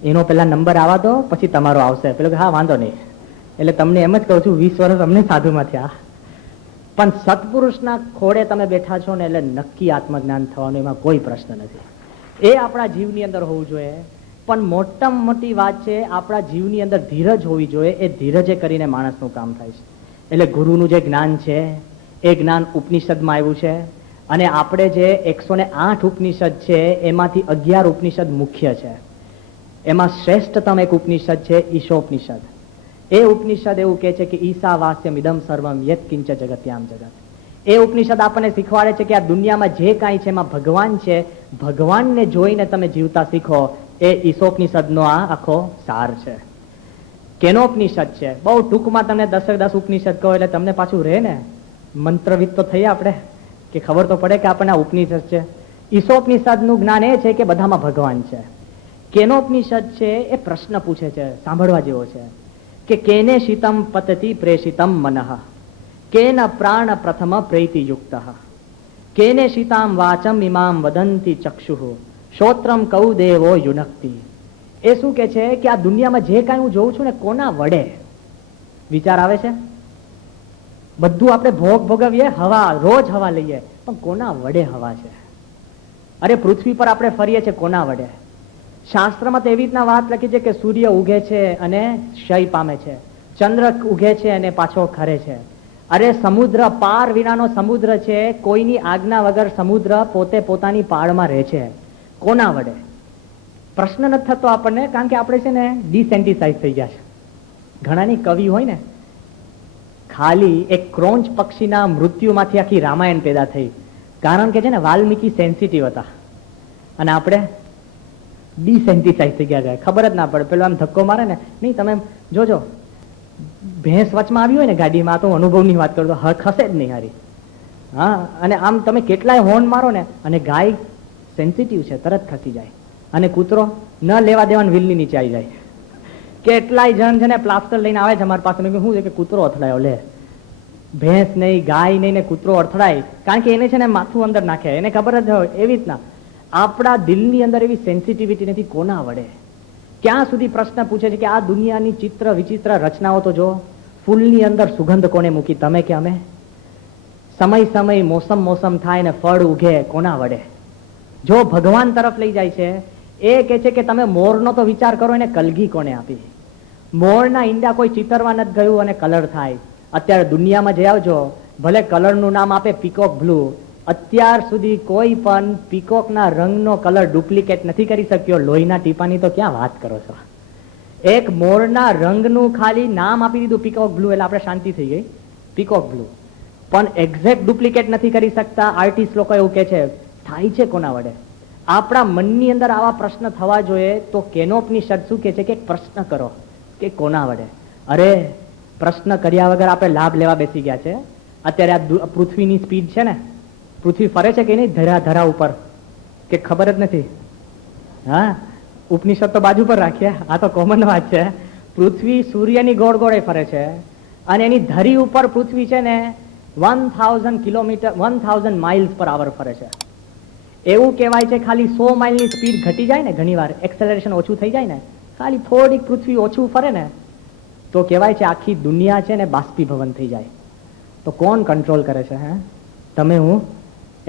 એનો પેલા નંબર આવવા દો પછી તમારો આવશે. પેલો કે હા વાંધો નહીં. એટલે તમને એમ જ કહું છું 20 વર્ષ અમને સાધુમાં થયા, પણ સત્પુરુષના ખોડે તમે બેઠા છો ને એટલે નક્કી આત્મજ્ઞાન થવાનું, એમાં કોઈ પ્રશ્ન નથી. એ આપણા જીવની અંદર હોવું જોઈએ. પણ મોટામાં મોટી વાત છે આપણા જીવની અંદર ધીરજ હોવી જોઈએ. એ ધીરજે કરીને માણસનું કામ થાય છે. એટલે ગુરુનું જે જ્ઞાન છે એ જ્ઞાન ઉપનિષદમાં આવ્યું છે. અને આપણે જે 108 ઉપનિષદ છે એમાંથી 11 ઉપનિષદ મુખ્ય છે. એમાં શ્રેષ્ઠતમ એક ઉપનિષદ છે ઈશોપનિષદ. એ ઉપનિષદ એવું કહે છે કે ઈશાવાસ્યમ ઇદમ સર્વમ યત્ કિંચ જગત્યામ જગત. એ ઉપનિષદ આપણને શીખવાડે છે કે આ દુનિયામાં જે કાંઈ છે એમાં ભગવાન છે. ભગવાનને જોઈને તમે જીવતા શીખો. એ ઈશોપનિષદનો આ આખો સાર છે. કેનોપનિષદ છે. બહુ ટૂંકમાં તમને 10 ઉપનિષદ કહો એટલે તમને પાછું રહે ને મંત્રવિદ તો થઈએ આપણે કે ખબર તો પડે કે આપણને આ ઉપનિષદ છે. ઈશોપનિષદનું જ્ઞાન એ છે કે બધામાં ભગવાન છે. કેનોપનિષદ છે એ પ્રશ્ન પૂછે છે, સાંભળવા જેવો છે કે કેને શીતમ પતતિ પ્રેષિતમ મનઃ કેન પ્રાણ પ્રથમ પ્રેતિ યુક્ત કેને શીતામ વાચમ ઇમામ વદંતિ ચક્ષુઃ શ્રોત્રમ કૌ દેવો યુનક્તિ. એ શું કે છે કે આ દુનિયામાં જે કાંઈ હું જોઉં છું ને કોના વડે? વિચાર આવે છે? બધું આપણે ભોગવીએ, હવા રોજ હવા લઈએ, પણ કોના વડે હવા છે? અરે પૃથ્વી પર આપણે ફરીએ છીએ કોના વડે? શાસ્ત્રમાં તો એવી રીતના વાત લખી છે કે સૂર્ય ઉગે છે અને ક્ષય પામે છે, ચંદ્ર ઉગે છે અને પાછો ખરે છે. અરે સમુદ્ર પાર વિનાનો સમુદ્ર છે, કોઈની આજ્ઞા વગર સમુદ્ર પોતે પોતાની પાળમાં રહે છે. કોના વડે? પ્રશ્ન નથી થતો આપણને, કારણ કે આપણે છે ને ડિસેન્ટિસાઇઝ થઈ ગયા છે. ઘણાની કવિ હોય ને ખાલી એક ક્રોંચ પક્ષીના મૃત્યુમાંથી આખી રામાયણ પેદા થઈ, કારણ કે છે ને વાલ્મીકી સેન્સિટિવ હતા અને આપણે ડિસેન્ટિસાઇઝ થઈ ગયા છે. ખબર જ ના પડે. પેલો આમ ધક્કો મારે ને, નહીં તમે જોજો ભેંસ વચમાં આવી હોય ને ગાડીમાં, તો અનુભવની વાત કરું તો ખસે જ નહીં હારી. હા, અને આમ તમે કેટલાય હોર્ન મારો ને, અને ગાય સેન્સિટિવ છે તરત ખસી જાય, અને કૂતરો ન લેવા દેવાનું વ્હીલની નીચે આવી જાય. કેટલાય જણ છે ને પ્લાસ્ટર લઈને આવે છે અમારી પાસે, શું છે કે કૂતરો અથડાયો. લે, ભેંસ નહીં, ગાય નહીં ને કૂતરો અથડાય, કારણ કે એને છે ને માથું અંદર નાખે, એને ખબર જ હોય. એવી રીતના આપણા દિલની અંદર એવી સેન્સિટિવિટી નથી. કોના વડે? ક્યાં સુધી પ્રશ્ન પૂછે છે કે આ દુનિયાની ચિત્ર વિચિત્ર રચનાઓ તો જો, ફૂલની અંદર સુગંધ કોને મૂકી? તમે કે અમે? સમય મોસમ થાય ને ફળ ઉગે, કોના વડે? જો ભગવાન તરફ લઈ જાય છે. એ કે છે કે તમે મોરનો તો વિચાર કરો, એને કલગી કોને આપી? મોરના ઈંડા કોઈ ચિતરવા નથી ગયું અને કલર થાય. અત્યારે દુનિયામાં જઈ આવજો, ભલે કલરનું નામ આપે પીકોક બ્લુ, અત્યાર સુધી કોઈ પણ પીકોકના રંગનો કલર ડુપ્લિકેટ નથી કરી શક્યો. લોહીના ટીપાની તો ક્યાં વાત કરો છો? એક મોરના રંગનું ખાલી નામ આપી દીધું પીકોક બ્લુ, એટલે આપણે શાંતિ થઈ ગઈ, પીકોક બ્લુ. પણ એક્ઝેક્ટ ડુપ્લિકેટ નથી કરી શકતા. આર્ટિસ્ટ લોકો એવું કે છે. થાય છે કોના વડે? આપણા મનની અંદર આવા પ્રશ્ન થવા જોઈએ. તો કેનોપનિષદ શું કે છે કે પ્રશ્ન કરો કે કોના વડે? અરે પ્રશ્ન કર્યા વગર આપણે લાભ લેવા બેસી ગયા છે. અત્યારે આ પૃથ્વીની સ્પીડ છે ને, પૃથ્વી ફરે છે કે નહીં ધરા ઉપર? કે ખબર જ નથી? હા, ઉપનિષદ તો બાજુ પર રાખ્યા, આ તો કોમન વાત છે. પૃથ્વી સૂર્યની ગોળ ગોળે ફરે છે અને એની ધરી ઉપર પૃથ્વી છે ને 1000 કિલોમીટર 1000 માઇલ્સ પર આવર ફરે છે. એવું કહેવાય છે ખાલી 100 માઇલની સ્પીડ ઘટી જાય ને, ઘણી વાર એક્સેલરેશન ઓછું થઈ જાય ને, ખાલી થોડીક પૃથ્વી ઓછું ફરે ને, તો કહેવાય છે આખી દુનિયા છે ને બાષ્પીભવન થઈ જાય. તો કોણ કંટ્રોલ કરે છે? હે, તમે હું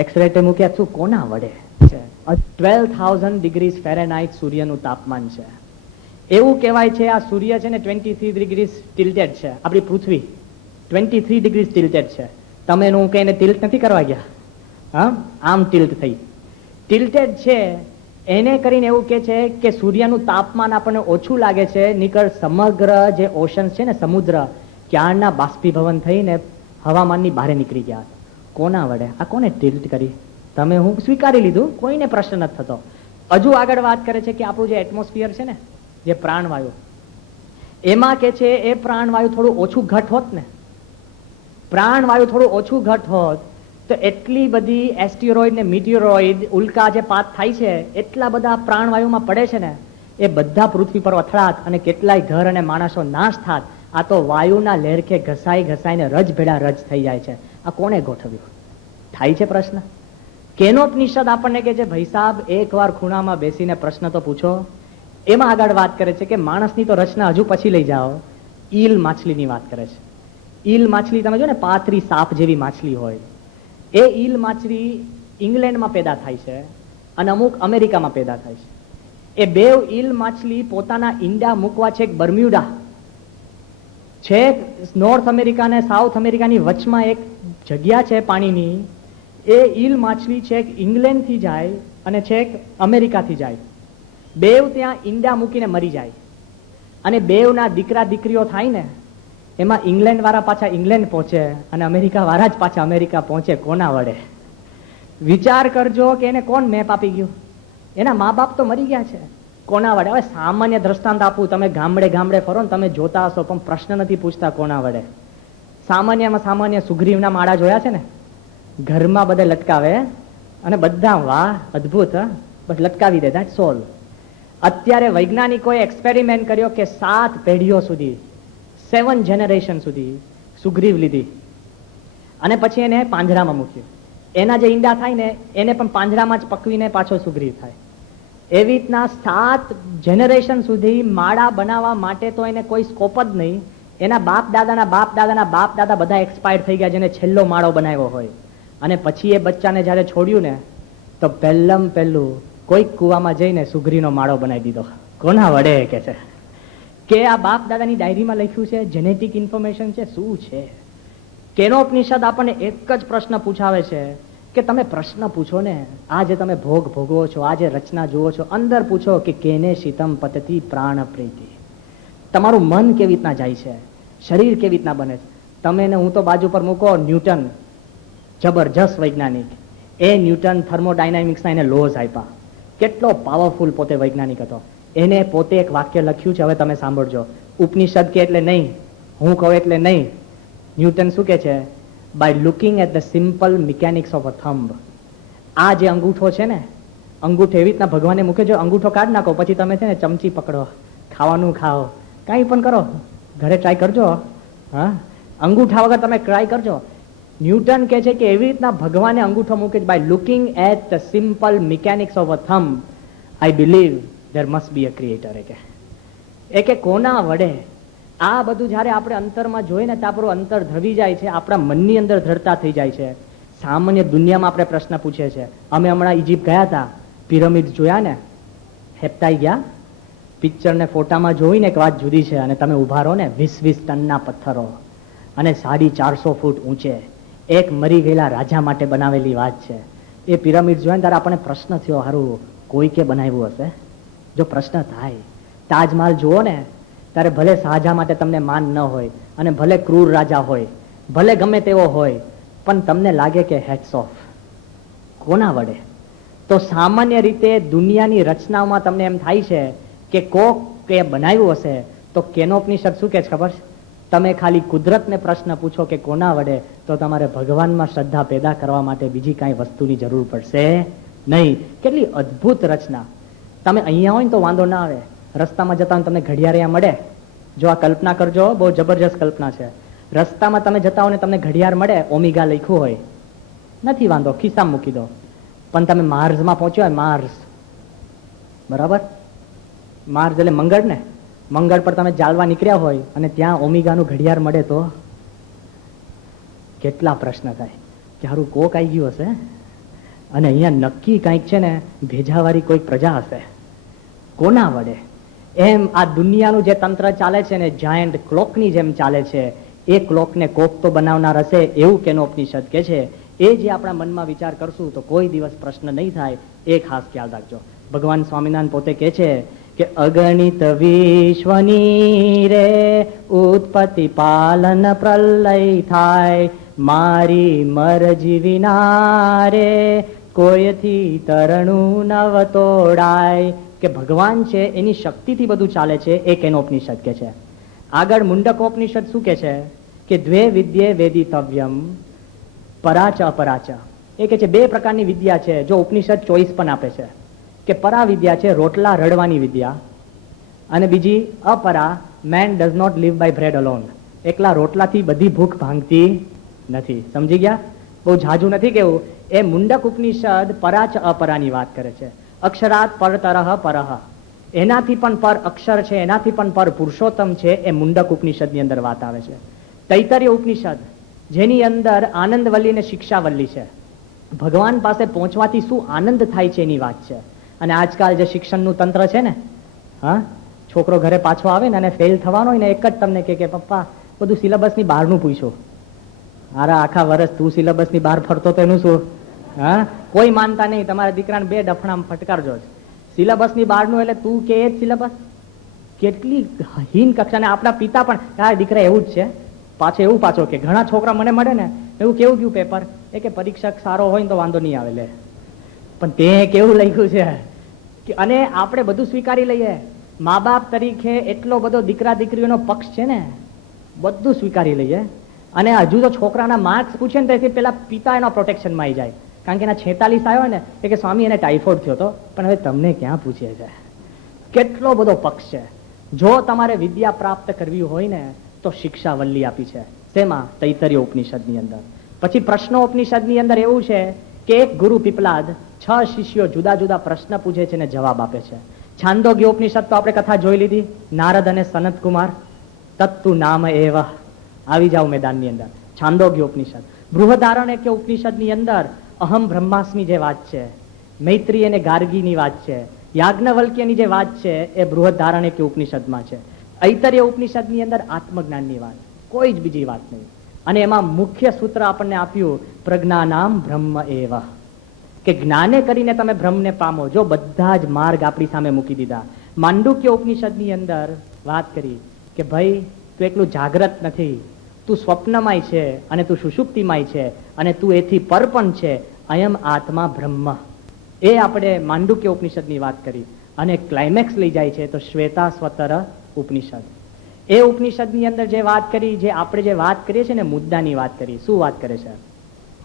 એક્સરેટર મૂક્યા શું? કોના વડે છે? 12,000 ડિગ્રી ફેરેનહાઇટ સૂર્યનું તાપમાન છે. એવું કહેવાય છે આ સૂર્ય છે ને 23 ડિગ્રી ટિલ્ટેડ છે, આપણી પૃથ્વી 23 ડિગ્રી ટિલ્ટેડ છે. તમે હું કહીને ટિલ્ટ નથી કરવા ગયા, હા, આમ ટિલ્ટ થઈ. ટિલ્ટેડ છે એને કરીને એવું કે છે કે સૂર્યનું તાપમાન આપણને ઓછું લાગે છે, નીકળ સમગ્ર જે ઓશન છે ને, સમુદ્ર ક્યારના બાષ્પીભવન થઈને હવામાનની બહાર નીકળી ગયા. કોના વડે? આ કોને ટિલ્ટ કરી? તમે હું સ્વીકારી લીધું, કોઈને પ્રશ્ન નથી થતો. હજુ આગળ વાત કરે છે કે આપણું જે એટમોસ્ફિયર છે ને, જે પ્રાણવાયુ, એમાં કે છે એ પ્રાણવાયુ થોડું ઓછું ઘટ હોત ને, પ્રાણવાયુ થોડું ઓછું ઘટ હોત તો એટલી બધી એસ્ટિરોઇડ ને મિટિયોરોઇડ ઉલ્કા જે પાત થાય છે, એટલા બધા પ્રાણવાયુમાં પડે છે ને, એ બધા પૃથ્વી પર અથડાત અને કેટલાય ઘર અને માણસો નાશ થાત. આ તો વાયુના લહેરખે ઘસાઈ ઘસાઈને રજ ભેડા રજ થઈ જાય છે. આ કોણે ગોઠવ્યું? થાય છે પ્રશ્ન. કેનોપનિષદ આપણને કે છે ભાઈ સાહેબ એકવાર ખૂણામાં બેસીને પ્રશ્ન તો પૂછો. એમાં આગળ વાત કરે છે કે માણસની તો રચના હજુ પછી લઈ જાઓ, ઈલ માછલીની વાત કરે છે. ઈલ માછલી તમે જો ને, પાતરી સાપ જેવી માછલી હોય, એ ઈલ માછલી ઇંગ્લેન્ડમાં પેદા થાય છે અને અમુક અમેરિકામાં પેદા થાય છે. એ બે ઈલ માછલી પોતાના ઈંડા મૂકવા છે બર્મ્યુડા, છેક નોર્થ અમેરિકા અને સાઉથ અમેરિકાની વચમાં એક જગ્યા છે પાણીની. એ ઈલ માછલી છેક ઇંગ્લેન્ડથી જાય અને છેક અમેરિકાથી જાય. બેવ ત્યાં ઈંડા મૂકીને મરી જાય અને બેવના દીકરા દીકરીઓ થાય ને, એમાં ઇંગ્લેન્ડ વાળા પાછા ઇંગ્લેન્ડ પહોંચે અને અમેરિકા વાળા જ પાછા અમેરિકા પહોંચે. કોના વડે? વિચાર કરજો કે એને કોણ મેપ આપી ગયું? એના મા બાપ તો મરી ગયા છે. કોના વડે? હવે સામાન્ય દ્રષ્ટાંત આપું, તમે ગામડે ગામડે ફરો ને તમે જોતા હશો, પણ પ્રશ્ન નથી પૂછતા કોના વડે. સામાન્યમાં સામાન્ય સુગ્રીવના માળા જોયા છે ને, ઘરમાં બધે લટકાવે અને બધા વાહ અદભુત, બસ લટકાવી દે, ધેટ્સ ઓલ. અત્યારે વૈજ્ઞાનિકોએ એક્સપેરિમેન્ટ કર્યો કે 7 પેઢીઓ સુધી, 7 જનરેશન સુધી સુગ્રીવ લીધી અને પછી એને પાંજરામાં મૂક્યું. એના જે ઈંડા થાય ને એને પણ પાંજરામાં જ પકવીને પાછો સુગ્રીવ થાય. એવી રીતના 7 જનરેશન સુધી માળા બનાવવા માટે તો એને કોઈ સ્કોપ જ નહીં. એના બાપ દાદાના બાપ દાદાના બાપ દાદા બધા એક્સપાયર થઈ ગયા જેને છેલ્લો માળો બનાવ્યો હોય. અને પછી એ બચ્ચાને જયારે છોડ્યું ને, તો પહેલું કોઈક કુવામાં જઈને સુગ્રીનો માળો બનાવી દીધો. કોના વડે? કે છે કે આ બાપ દાદાની ડાયરીમાં લખ્યું છે, જેનેટિક ઇન્ફોર્મેશન છે, શું છે? કેનોપનિષદ આપણને એક જ પ્રશ્ન પૂછાવે છે કે તમે પ્રશ્ન પૂછો ને, આ જે તમે ભોગ ભોગવો છો, આ જે રચના જુઓ છો, અંદર પૂછો કે કેને શીતમ પતતી પ્રાણ પ્રીતિ. તમારું મન કેવી રીતના જાય છે, શરીર કેવી રીતના બને છે. તમે ને હું તો બાજુ પર મૂકો ન્યૂટન, જબરજસ્ત વૈજ્ઞાનિક. એ ન્યૂટન થર્મોડાયનામિક્સના એને લોઝ આપ્યા. કેટલો પાવરફુલ પોતે વૈજ્ઞાનિક હતો. એને પોતે એક વાક્ય લખ્યું છે, હવે તમે સાંભળજો. ઉપનિષદ કે એટલે નહીં, હું કહું એટલે નહીં. ન્યૂટન શું કે છે? By looking at the simple mechanics of a thumb. આ જે અંગૂઠો છે ને, અંગૂઠો એવી રીતના ભગવાને મૂકે, જો અંગૂઠો કાઢ નાખો પછી તમે છે ને ચમચી પકડો, ખાવાનું ખાઓ, કાંઈ પણ કરો, ઘરે ટ્રાય કરજો. હા, અંગૂઠા વગર તમે ટ્રાય કરજો. ન્યૂટન કહે છે કે એવી રીતના ભગવાને અંગૂઠો મૂકે, by looking at the simple mechanics of a thumb I believe there must be a creator. એ કે કોના વડે? આ બધું જયારે આપણે અંતરમાં જોઈએ ને, તો આપણું અંતર ધ્રવી જાય છે, આપણા મનની અંદર દ્રઢતા થઈ જાય છે. સામાન્ય દુનિયામાં આપણે પ્રશ્ન પૂછે છે. અમે હમણાં ઇજિપ્ત ગયા હતા, પિરામિડ જોયા ને, હેપતાઈ ગયા. પિક્ચર ને ફોટામાં જોઈને એક વાત જુદી છે, અને તમે ઉભા રહો ને, 20-20 ટનના પથ્થરો અને 450 ફૂટ ઊંચે, એક મરી ગયેલા રાજા માટે બનાવેલી વાત છે. એ પિરામિડ જોઈને ત્યારે આપણને પ્રશ્ન થયો, હારું કોઈ કે બનાવ્યું હશે? જો પ્રશ્ન થાય, તાજમહાલ જુઓ ને, ત્યારે ભલે શાહજહાં માટે તમને માન ન હોય અને ભલે ક્રૂર રાજા હોય, ભલે ગમે તેવો હોય, પણ તમને લાગે કે હેટ્સ ઓફ. કોના વડે? તો સામાન્ય રીતે દુનિયાની રચનાઓમાં તમને એમ થાય છે કે કોક કે બનાવ્યું હશે. તો કેનોપનિષદ શું કે છે ખબર છે? તમે ખાલી કુદરતને પ્રશ્ન પૂછો કે કોના વડે, તો તમારે ભગવાનમાં શ્રદ્ધા પેદા કરવા માટે બીજી કાંઈ વસ્તુની જરૂર પડશે નહીં. કેટલી અદ્ભુત રચના. તમે અહીંયા હોય ને તો વાંધો ના આવે, રસ્તામાં જતા તમને ઘડિયાળ અહીંયા મળે. જો આ કલ્પના કરજો, બહુ જબરજસ્ત કલ્પના છે. રસ્તામાં તમે જતા હો ને તમને ઘડિયાળ મળે, ઓમેગા લખ્યું હોય, નથી વાંધો, ખિસ્સામાં મૂકી દો. પણ તમે માર્સમાં પહોંચ્યો હોય, માર્સ, બરાબર, માર્સ એટલે મંગળ ને, મંગળ પર તમે ચાલવા નીકળ્યા હોય અને ત્યાં ઓમેગાનું ઘડિયાળ મળે તો કેટલા પ્રશ્ન થાય કે હારું કોક આવી ગયું હશે અને અહીંયા નક્કી કંઈક છે ને ભેજાવાળી કોઈક પ્રજા હશે, કોના વડે? એમ આ દુનિયાનું જે તંત્ર ચાલે છે ને, જાયન્ટ ક્લોકની જેમ ચાલે છે. એ ક્લોકને કોક તો બનાવનાર હશે, એવું કેનોપનિષદ કે છે. એ જે આપણા મનમાં વિચાર કરશું તો કોઈ દિવસ પ્રશ્ન નહીં થાય. એ ખાસ ખ્યાલ રાખજો. ભગવાન સ્વામિનારાયણ પોતે કે છે કે અગણિત વિશ્વની રે ઉત્પત્તિ પાલન પ્રલય થાય, મારી મરજી વિના રે કોઈથી તરણું નવ તોડાય. કે ભગવાન છે એની શક્તિથી બધું ચાલે છે, એ કેનોપનિષદ કે છે. આગળ મુંડકોપનિષદ શું કે છે કે દ્વે વિદ્યે વેદિતવ્યમ પરાચ અપરાચ. એ કે છે બે પ્રકારની વિદ્યા છે. જો ઉપનિષદ ચોઈસ પણ આપે છે કે પરા વિદ્યા છે રોટલા રડવાની વિદ્યા, અને બીજી અપરા, man does not live by bread alone. એકલા રોટલાથી બધી ભૂખ ભાંગતી નથી. સમજી ગયા? બહુ ઝાઝુ નથી કેવું. એ મુંડક ઉપનિષદ પરાચ અપરાની વાત કરે છે. અક્ષરાત પર તરહ પરહ, એનાથી પણ પર અક્ષર છે, એનાથી પણ પર પુરુષોત્તમ છે. એ મુંડક ઉપનિષદની અંદર વાત આવે છે. તૈતરીય ઉપનિષદ જેની અંદર આનંદવલ્લી ને શિક્ષાવલ્લી છે, ભગવાન પાસે પહોંચવાથી શું આનંદ થાય છે એની વાત છે. અને આજકાલ જે શિક્ષણનું તંત્ર છે ને, હા, છોકરો ઘરે પાછો આવે ને અને ફેલ થવાનો હોય ને એક જ તમને કે પપ્પા બધું સિલેબસની બહારનું પૂછ્યું. અરે આખા વર્ષ તું સિલેબસની બહાર ફરતો તો એનું શું? હા, કોઈ માનતા નહીં. તમારા દીકરાને બે ડફણામાં ફટકારજો જ. સિલેબસની બહારનું એટલે તું કે એ જ સિલેબસ. કેટલી હીન કક્ષાને. આપણા પિતા પણ આ દીકરા એવું જ છે. પાછો એવું પાછો કે ઘણા છોકરા મને મળે ને, એવું કેવું ગયું પેપર, એ કે પરીક્ષક સારો હોય ને તો વાંધો નહીં આવે. લે, પણ તે કેવું લખ્યું છે. અને આપણે બધું સ્વીકારી લઈએ. મા બાપ તરીકે એટલો બધો દીકરા દીકરીઓનો પક્ષ છે ને, બધું સ્વીકારી લઈએ. અને હજુ તો છોકરાના માર્ક્સ પૂછે ને તેથી પેલા પિતા એના પ્રોટેક્શનમાં આવી જાય. કારણ કે એના 46 આવ્યો ને, એ કે સ્વામી એને ટાઇફોઇડ થયો હતો, પણ હવે તમને ક્યાં પૂછે છે? કેટલો બધો પક્ષ છે. જો તમારે વિદ્યા પ્રાપ્ત કરવી હોય ને તો શિક્ષાવલ્લી આપી છે. શેમાં? તૈતરીય ઉપનિષદની અંદર. પછી પ્રશ્નોપનિષદની અંદર એવું છે કે એક ગુરુ પીપલાદ 6 શિષ્યો જુદા જુદા પ્રશ્ન પૂછે છે અને જવાબ આપે છે. છાંદોગ્ય ઉપનિષદ તો આપણે કથા જોઈ લીધી, નારદ અને સનત કુમાર. તત્તુ નામ એવ, આવી જાવ મેદાનની અંદર. છાંદોગ્ય ઉપનિષદ. બૃહદારણ્યક ઉપનિષદની અંદર અહમ બ્રહ્માસ્મિ જે વાત છે, મૈત્રી અને ગાર્ગીની વાત છે, યાજ્ઞવલ્ક્યની જે વાત છે એ બૃહદારણ્યક ઉપનિષદમાં છે. ઐતરેય ઉપનિષદની અંદર આત્મજ્ઞાનની વાત, કોઈ જ બીજી વાત નહીં. અને એમાં મુખ્ય સૂત્ર આપણને આપ્યું પ્રજ્ઞાનામ બ્રહ્મ એવ, કે જ્ઞાને કરીને તમે બ્રહ્મને પામો. જો બધા જ માર્ગ આપણી સામે મૂકી દીધા. માંડુક્ય ઉપનિષદની અંદર વાત કરી કે ભાઈ તું એકલું જાગ્રત નથી, તું સ્વપ્નમાંય છે અને તું સુષુપ્તિમાંય છે અને તું એથી પર પણ છે. અયમ આત્મા બ્રહ્મ. એ આપણે માંડુક્ય ઉપનિષદની વાત કરી. અને ક્લાઇમેક્સ લઈ જાય છે તો શ્વેતાસ્વતર ઉપનિષદ. એ ઉપનિષદની અંદર જે વાત કરી, જે આપણે જે વાત કરીએ છીએ ને મુદ્દાની વાત કરી. શું વાત કરે છે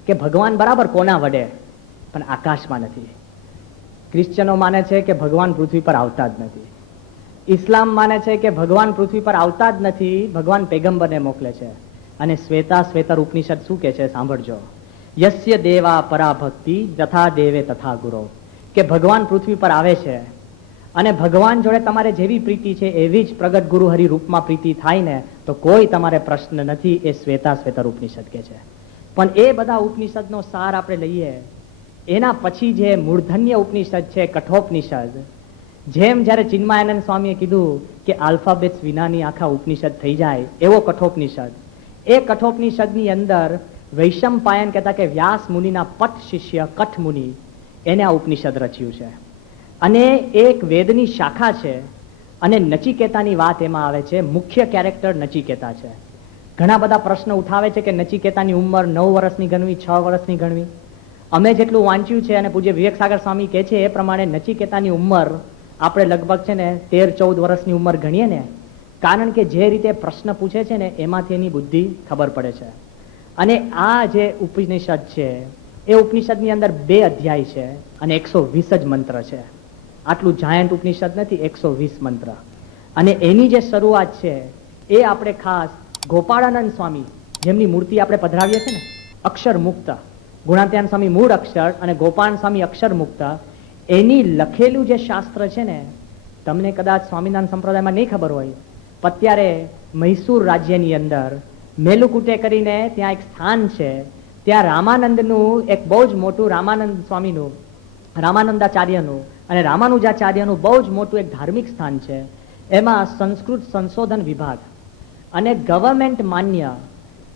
કે ભગવાન બરાબર કોના વડે? પણ આકાશમાં નથી. ક્રિશ્ચનો માને છે કે ભગવાન પૃથ્વી પર આવતા જ નથી. ઇસ્લામ માને છે કે ભગવાન પૃથ્વી પર આવતા જ નથી, ભગવાન પેગમ્બરને મોકલે છે. અને શ્વેતાસ્વેતર ઉપનિષદ શું કે છે સાંભળજો. યસ્ય દેવા પરા ભક્તિ તથા દેવે તથા ગુરો. કે ભગવાન પૃથ્વી પર આવે છે અને ભગવાન જોડે તમારે જેવી પ્રીતિ છે એવી જ પ્રગટ ગુરુ હરિ રૂપમાં પ્રીતિ થાય ને તો કોઈ તમારે પ્રશ્ન નથી. એ શ્વેતાસ્વેતર ઉપનિષદ કે છે. પણ એ બધા ઉપનિષદનો સાર આપણે લઈએ. એના પછી જે મૂર્ધન્ય ઉપનિષદ છે, કઠોપનિષદ, જેમ જયારે ચિન્મયાનંદ સ્વામીએ કીધું કે આલ્ફાબેટ્સ વિનાની આખા ઉપનિષદ થઈ જાય, એવો કઠોપનિષદ. એ કઠોપનિષદની અંદર વૈશંપાયન કહેતા કે વ્યાસ મુનિના પટ શિષ્ય કઠ મુનિ, એને આ ઉપનિષદ રચ્યું છે. અને એક વેદની શાખા છે. અને નચિકેતાની વાત એમાં આવે છે. મુખ્ય કેરેક્ટર નચિકેતા છે. ઘણા બધા પ્રશ્નો ઉઠાવે છે કે નચિકેતાની ઉંમર 9 વર્ષની ગણવી, 6 વર્ષની ગણવી. અમે જેટલું વાંચ્યું છે અને પૂજ્ય વિવેક સાગર સ્વામી કહે છે એ પ્રમાણે નચિકેતાની ઉંમર આપણે લગભગ છે ને 13-14 વર્ષની ઉંમર ગણીએ ને. કારણ કે જે રીતે પ્રશ્ન પૂછે છે ને એમાંથી એની બુદ્ધિ ખબર પડે છે. અને આ જે ઉપનિષદ છે એ ઉપનિષદની અંદર 2 અધ્યાય છે અને 120 જ મંત્ર છે. આટલું જાયન્ટ ઉપનિષદ નથી, 120 મંત્ર. અને એની જે શરૂઆત છે એ આપણે ખાસ ગોપાળાનંદ સ્વામી, જેમની મૂર્તિ આપણે પધરાવીએ છીએ ને, અક્ષર મુક્ત, ગુણાત્યાન સ્વામી મૂળ અક્ષર અને ગોપાલ સ્વામી અક્ષર મુક્ત, એની લખેલું જે શાસ્ત્ર છે ને, તમને કદાચ સ્વામિનારાયણ સંપ્રદાયમાં નહીં ખબર હોય, અત્યારે મૈસૂર રાજ્યની અંદર મેલુકુટે કરીને ત્યાં એક સ્થાન છે, ત્યાં રામાનંદનું એક બહુ જ મોટું, રામાનંદ સ્વામીનું, રામાનંદાચાર્યનું અને રામાનુજાચાર્યનું બહુ જ મોટું એક ધાર્મિક સ્થાન છે. એમાં સંસ્કૃત સંશોધન વિભાગ અને ગવર્મેન્ટ માન્ય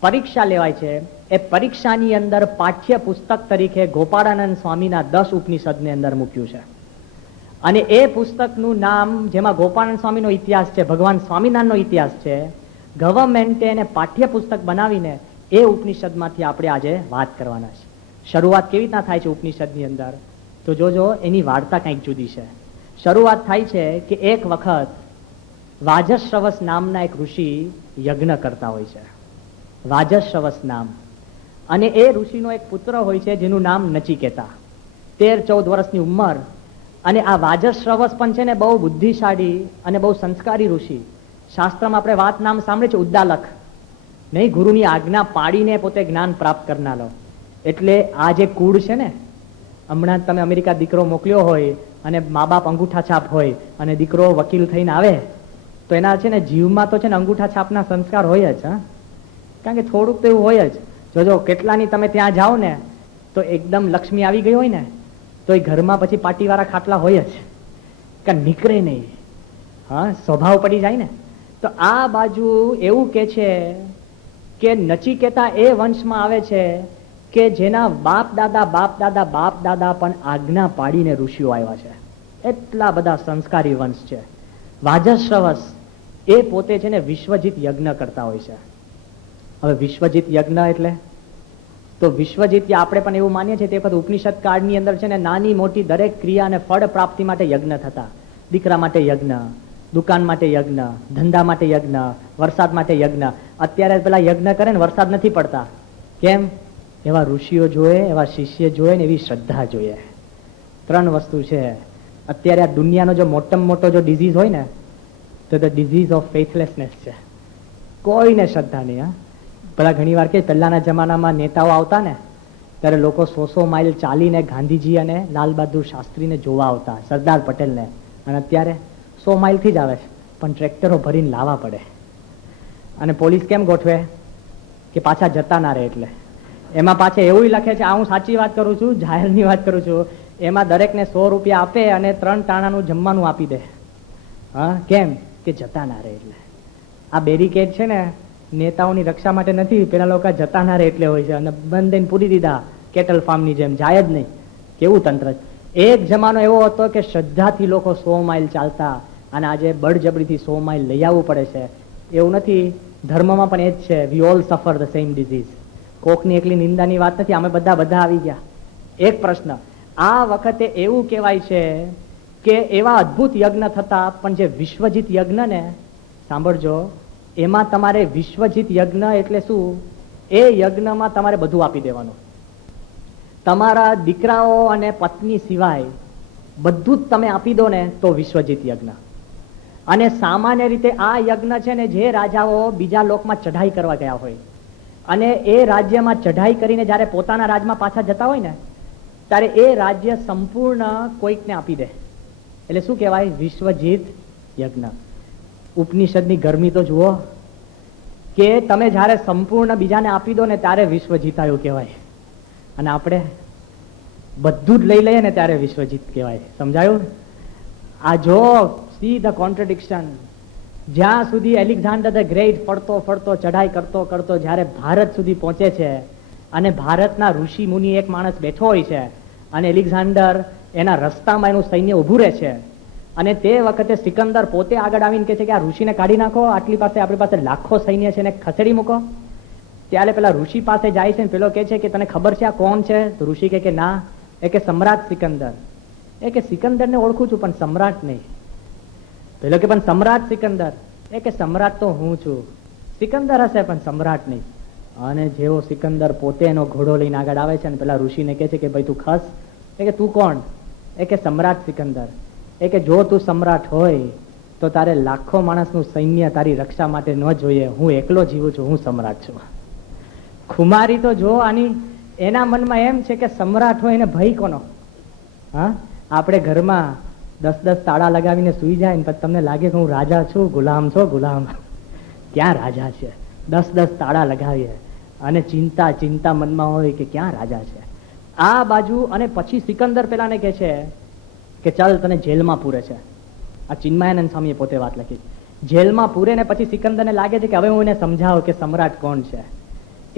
પરીક્ષા લેવાય છે. એ પરીક્ષાની અંદર પાઠ્ય પુસ્તક તરીકે ગોપાળાનંદ સ્વામીના 10 ઉપનિષદને અંદર મૂક્યું છે. અને એ પુસ્તકનું નામ, જેમાં ગોપાળાનંદ સ્વામીનો ઇતિહાસ છે, ભગવાન સ્વામિનારાયણનો ઇતિહાસ છે, ગવર્મેન્ટે એને પાઠ્ય પુસ્તક બનાવીને એ ઉપનિષદમાંથી આપણે આજે વાત કરવાના છે. શરૂઆત કેવી રીતના થાય છે ઉપનિષદની અંદર, તો જોજો એની વાર્તા કંઈક જુદી છે. શરૂઆત થાય છે કે એક વખત વાજશ્રવસ નામના એક ઋષિ યજ્ઞ કરતા હોય છે. વાજશ્રવસ નામ, અને એ ઋષિનો એક પુત્ર હોય છે જેનું નામ નચિકેતા, 13-14 વર્ષની ઉંમર. અને આ વાજશ્રવસ પણ છે ને બહુ બુદ્ધિશાળી અને બહુ સંસ્કારી ઋષિ. શાસ્ત્રમાં આપણે વાત નામ સાંભળે છે, ઉદ્દાલક, નહીં, ગુરુની આજ્ઞા પાડીને પોતે જ્ઞાન પ્રાપ્ત કરનારો. એટલે આ જે કુળ છે ને, હમણાં તમે અમેરિકા દીકરો મોકલ્યો હોય અને મા બાપ અંગૂઠા છાપ હોય અને દીકરો વકીલ થઈને આવે, તો એના છે ને જીવમાં તો છે ને અંગૂઠા છાપના સંસ્કાર હોય જ. હા, કારણ કે થોડુંક તો એવું હોય જ. જોજો કેટલાની તમે ત્યાં જાઓ ને તો એકદમ લક્ષ્મી આવી ગઈ હોય ને તો એ ઘરમાં પછી પાટીવાળા ખાટલા હોય જ, કારણ નીકળે નહીં. હા, સ્વભાવ પડી જાય ને. તો આ બાજુ એવું કે છે કે નચિકેતા એ વંશમાં આવે છે કે જેના બાપ દાદા પણ આજ્ઞા પાડીને ઋષિઓ આવ્યા છે. એટલા બધા સંસ્કારી વંશ છે. વાજશ્રવસ એ પોતે છે ને વિશ્વજીત યજ્ઞ કરતા હોય છે. હવે વિશ્વજીત યજ્ઞ એટલે, તો વિશ્વજીત આપણે પણ એવું માનીએ છીએ, તે વખત ઉપનિષદ કાળની અંદર છે ને નાની મોટી દરેક ક્રિયા અને ફળ પ્રાપ્તિ માટે યજ્ઞ થતા. દીકરા માટે યજ્ઞ, દુકાન માટે યજ્ઞ, ધંધા માટે યજ્ઞ, વરસાદ માટે યજ્ઞ. અત્યારે પેલા યજ્ઞ કરે ને વરસાદ નથી પડતા. કેમ? એવા ઋષિઓ જોઈએ, એવા શિષ્ય જોઈએ ને એવી શ્રદ્ધા જોઈએ. 3 વસ્તુ છે. અત્યારે આ દુનિયાનો જો મોટામાં મોટો જો ડિઝીઝ હોય ને તો ધ ડિઝીઝ ઓફ ફેથલેસનેસ છે. કોઈને શ્રદ્ધા નહીં. હા, પેલા ઘણી વાર કે પહેલાના જમાનામાં નેતાઓ આવતા ને ત્યારે લોકો 100 માઇલ ચાલીને ગાંધીજી અને લાલ બહાદુર શાસ્ત્રીને જોવા આવતા, સરદાર પટેલને. અને અત્યારે 100 માઇલથી જ આવે છે, પણ ટ્રેક્ટરો ભરીને લાવવા પડે. અને પોલીસ કેમ ગોઠવે કે પાછા જતા ના રહે. એટલે એમાં પાછા એવું લખે છે, આ હું સાચી વાત કરું છું, જાહેરની વાત કરું છું, એમાં દરેકને 100 રૂપિયા આપે અને 3 ટાણાનું જમવાનું આપી દે. હા, કેમ? કે જતા ના રહે. એટલે આ બેરિકેડ છે ને નેતાઓની રક્ષા માટે નથી, પેલા લોકો જતા ના રહે એટલે હોય છે. અને બંધ પૂરી દીધા કેટલ ફાર્મની જેમ, જાય જ નહીં. કેવું તંત્ર! એક જમાનો એવો હતો કે શ્રદ્ધાથી લોકો 100 માઇલ ચાલતા, અને આજે બળજબરીથી 100 માઇલ લઈ આવવું પડે છે. એવું નથી, ધર્મમાં પણ એ જ છે. વી ઓલ સફર ધ સેમ ડિઝીઝ. કોકની એકલી નિંદાની વાત નથી, અમે બધા આવી ગયા. એક પ્રશ્ન, આ વખતે એવું કહેવાય છે કે એવા અદ્ભુત યજ્ઞ થતા, પણ જે વિશ્વજીત યજ્ઞ ને, સાંભળજો, એમાં તમારે વિશ્વજીત યજ્ઞ એટલે શું? એ યજ્ઞમાં તમારે બધું આપી દેવાનું. તમારા દીકરાઓ અને પત્ની સિવાય બધું જ તમે આપી દો ને તો વિશ્વજીત યજ્ઞ. અને સામાન્ય રીતે આ યજ્ઞ છે ને, જે રાજાઓ બીજા લોકમાં ચઢાઈ કરવા ગયા હોય અને એ રાજ્યમાં ચઢાઈ કરીને જ્યારે પોતાના રાજમાં પાછા જતા હોય ને, ત્યારે એ રાજ્ય સંપૂર્ણ કોઈકને આપી દે. એટલે શું કહેવાય? વિશ્વજીત યજ્ઞ. ઉપનિષદની ગરમી તો જુઓ, કે તમે જ્યારે સંપૂર્ણ બીજાને આપી દો ને ત્યારે વિશ્વ જીતાયું કહેવાય, અને આપણે બધું જ લઈ લઈએ ને ત્યારે વિશ્વજીત કહેવાય. સમજાયું? આ જો સી ધ કોન્ટ્રડિક્શન. જ્યાં સુધી એલેક્ઝાન્ડર ધ ગ્રેટ ફરતો ફરતો ચઢાઈ કરતો કરતો જ્યારે ભારત સુધી પહોંચે છે, અને ભારતના ઋષિ મુનિ એક માણસ બેઠો હોય છે, અને એલેક્ઝાન્ડર એના રસ્તામાં એનું સૈન્ય ઉભું રહે છે, અને તે વખતે સિકંદર પોતે આગળ આવીને કહે છે કે આ ઋષિને કાઢી નાખો, આટલી પાસે આપણી પાસે લાખો સૈન્ય છે, એને ખસેડી મૂકો. ત્યારે પેલા ઋષિ પાસે જાય છે, પેલો કહે છે કે તને ખબર છે આ કોણ છે? તો ઋષિ કહે કે ના. એ કે સમ્રાટ સિકંદર. એ કે સિકંદરને ઓળખું છું પણ સમ્રાટ નહીં. પેલો કે પણ સમ્રાટ સિકંદર. એ કે સમ્રાટ તો હું છું. સિકંદર હશે પણ સમ્રાટ નહીં. અને જેવો સિકંદર પોતે એનો ઘોડો લઈને આગળ આવે છે અને પેલા ઋષિને કહે છે કે ભાઈ તું ખસ, એ કે તું કોણ? એ કે સમ્રાટ સિકંદર. એ કે જો તું સમ્રાટ હોય તો તારે લાખો માણસનું સૈન્ય તારી રક્ષા માટે ન જોઈએ, હું એકલો જીવું છું, હું સમ્રાટ છું. ખુમારી તો જો આની, એના મનમાં એમ છે કે સમ્રાટ હોય એને ભય કોનો? હા, આપણે ઘરમાં 10 તાળા લગાવીને સુઈ જાય ને પછી તમને લાગે કે હું રાજા છું, ગુલામ છો ગુલામ. ક્યાં રાજા છે? 10 તાળા લગાવીએ અને ચિંતા ચિંતા મનમાં હોય કે ક્યાં રાજા છે. આ બાજુ અને પછી સિકંદર પેલાને કહે છે કે ચાલ તને જેલમાં પૂરે છે. આ ચિન્મયાનંદ સ્વામીએ પોતે વાત લખી. જેલમાં પૂરે ને પછી સિકંદરને લાગે છે કે હવે હું એને સમજાવું કે સમ્રાટ કોણ છે.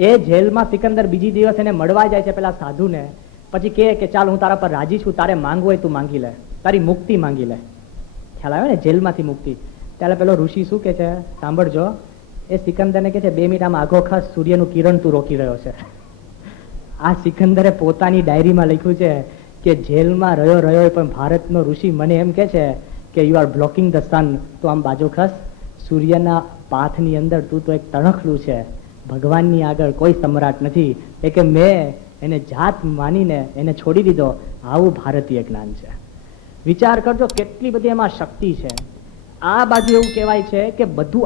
એ જેલમાં સિકંદર બીજી દિવસ એને મળવા જાય છે પેલા સાધુને. પછી કહે કે ચાલ હું તારા પર રાજી છું, તારે માંગવું હોય તું માંગી લે, તારી મુક્તિ માંગી લે. ખ્યાલ આવ્યો ને, જેલમાંથી મુક્તિ. ત્યારે પેલો ઋષિ શું કે છે સાંભળજો, એ સિકંદરને કહે છે 2 મિનિટ આમ આગો ખાસ સૂર્યનું કિરણ તું રોકી રહ્યો છે. આ સિકંદરે પોતાની ડાયરીમાં લખ્યું છે કે જેલમાં રહ્યો પણ ભારતનો ઋષિ મને એમ કે છે કે you are blocking the sun, તો આમ બાજુ ખસ, સૂર્યના પાથની અંદર તું તો એક તણખલું છે, ભગવાનની આગળ કોઈ સમ્રાટ નથી. એ કે મેં એને જાત માનીને એને છોડી દીધો. આવું ભારતીય જ્ઞાન છે. વિચાર કરજો કેટલી બધી એમાં શક્તિ છે. આ બાજુ એવું કહેવાય છે કે બધું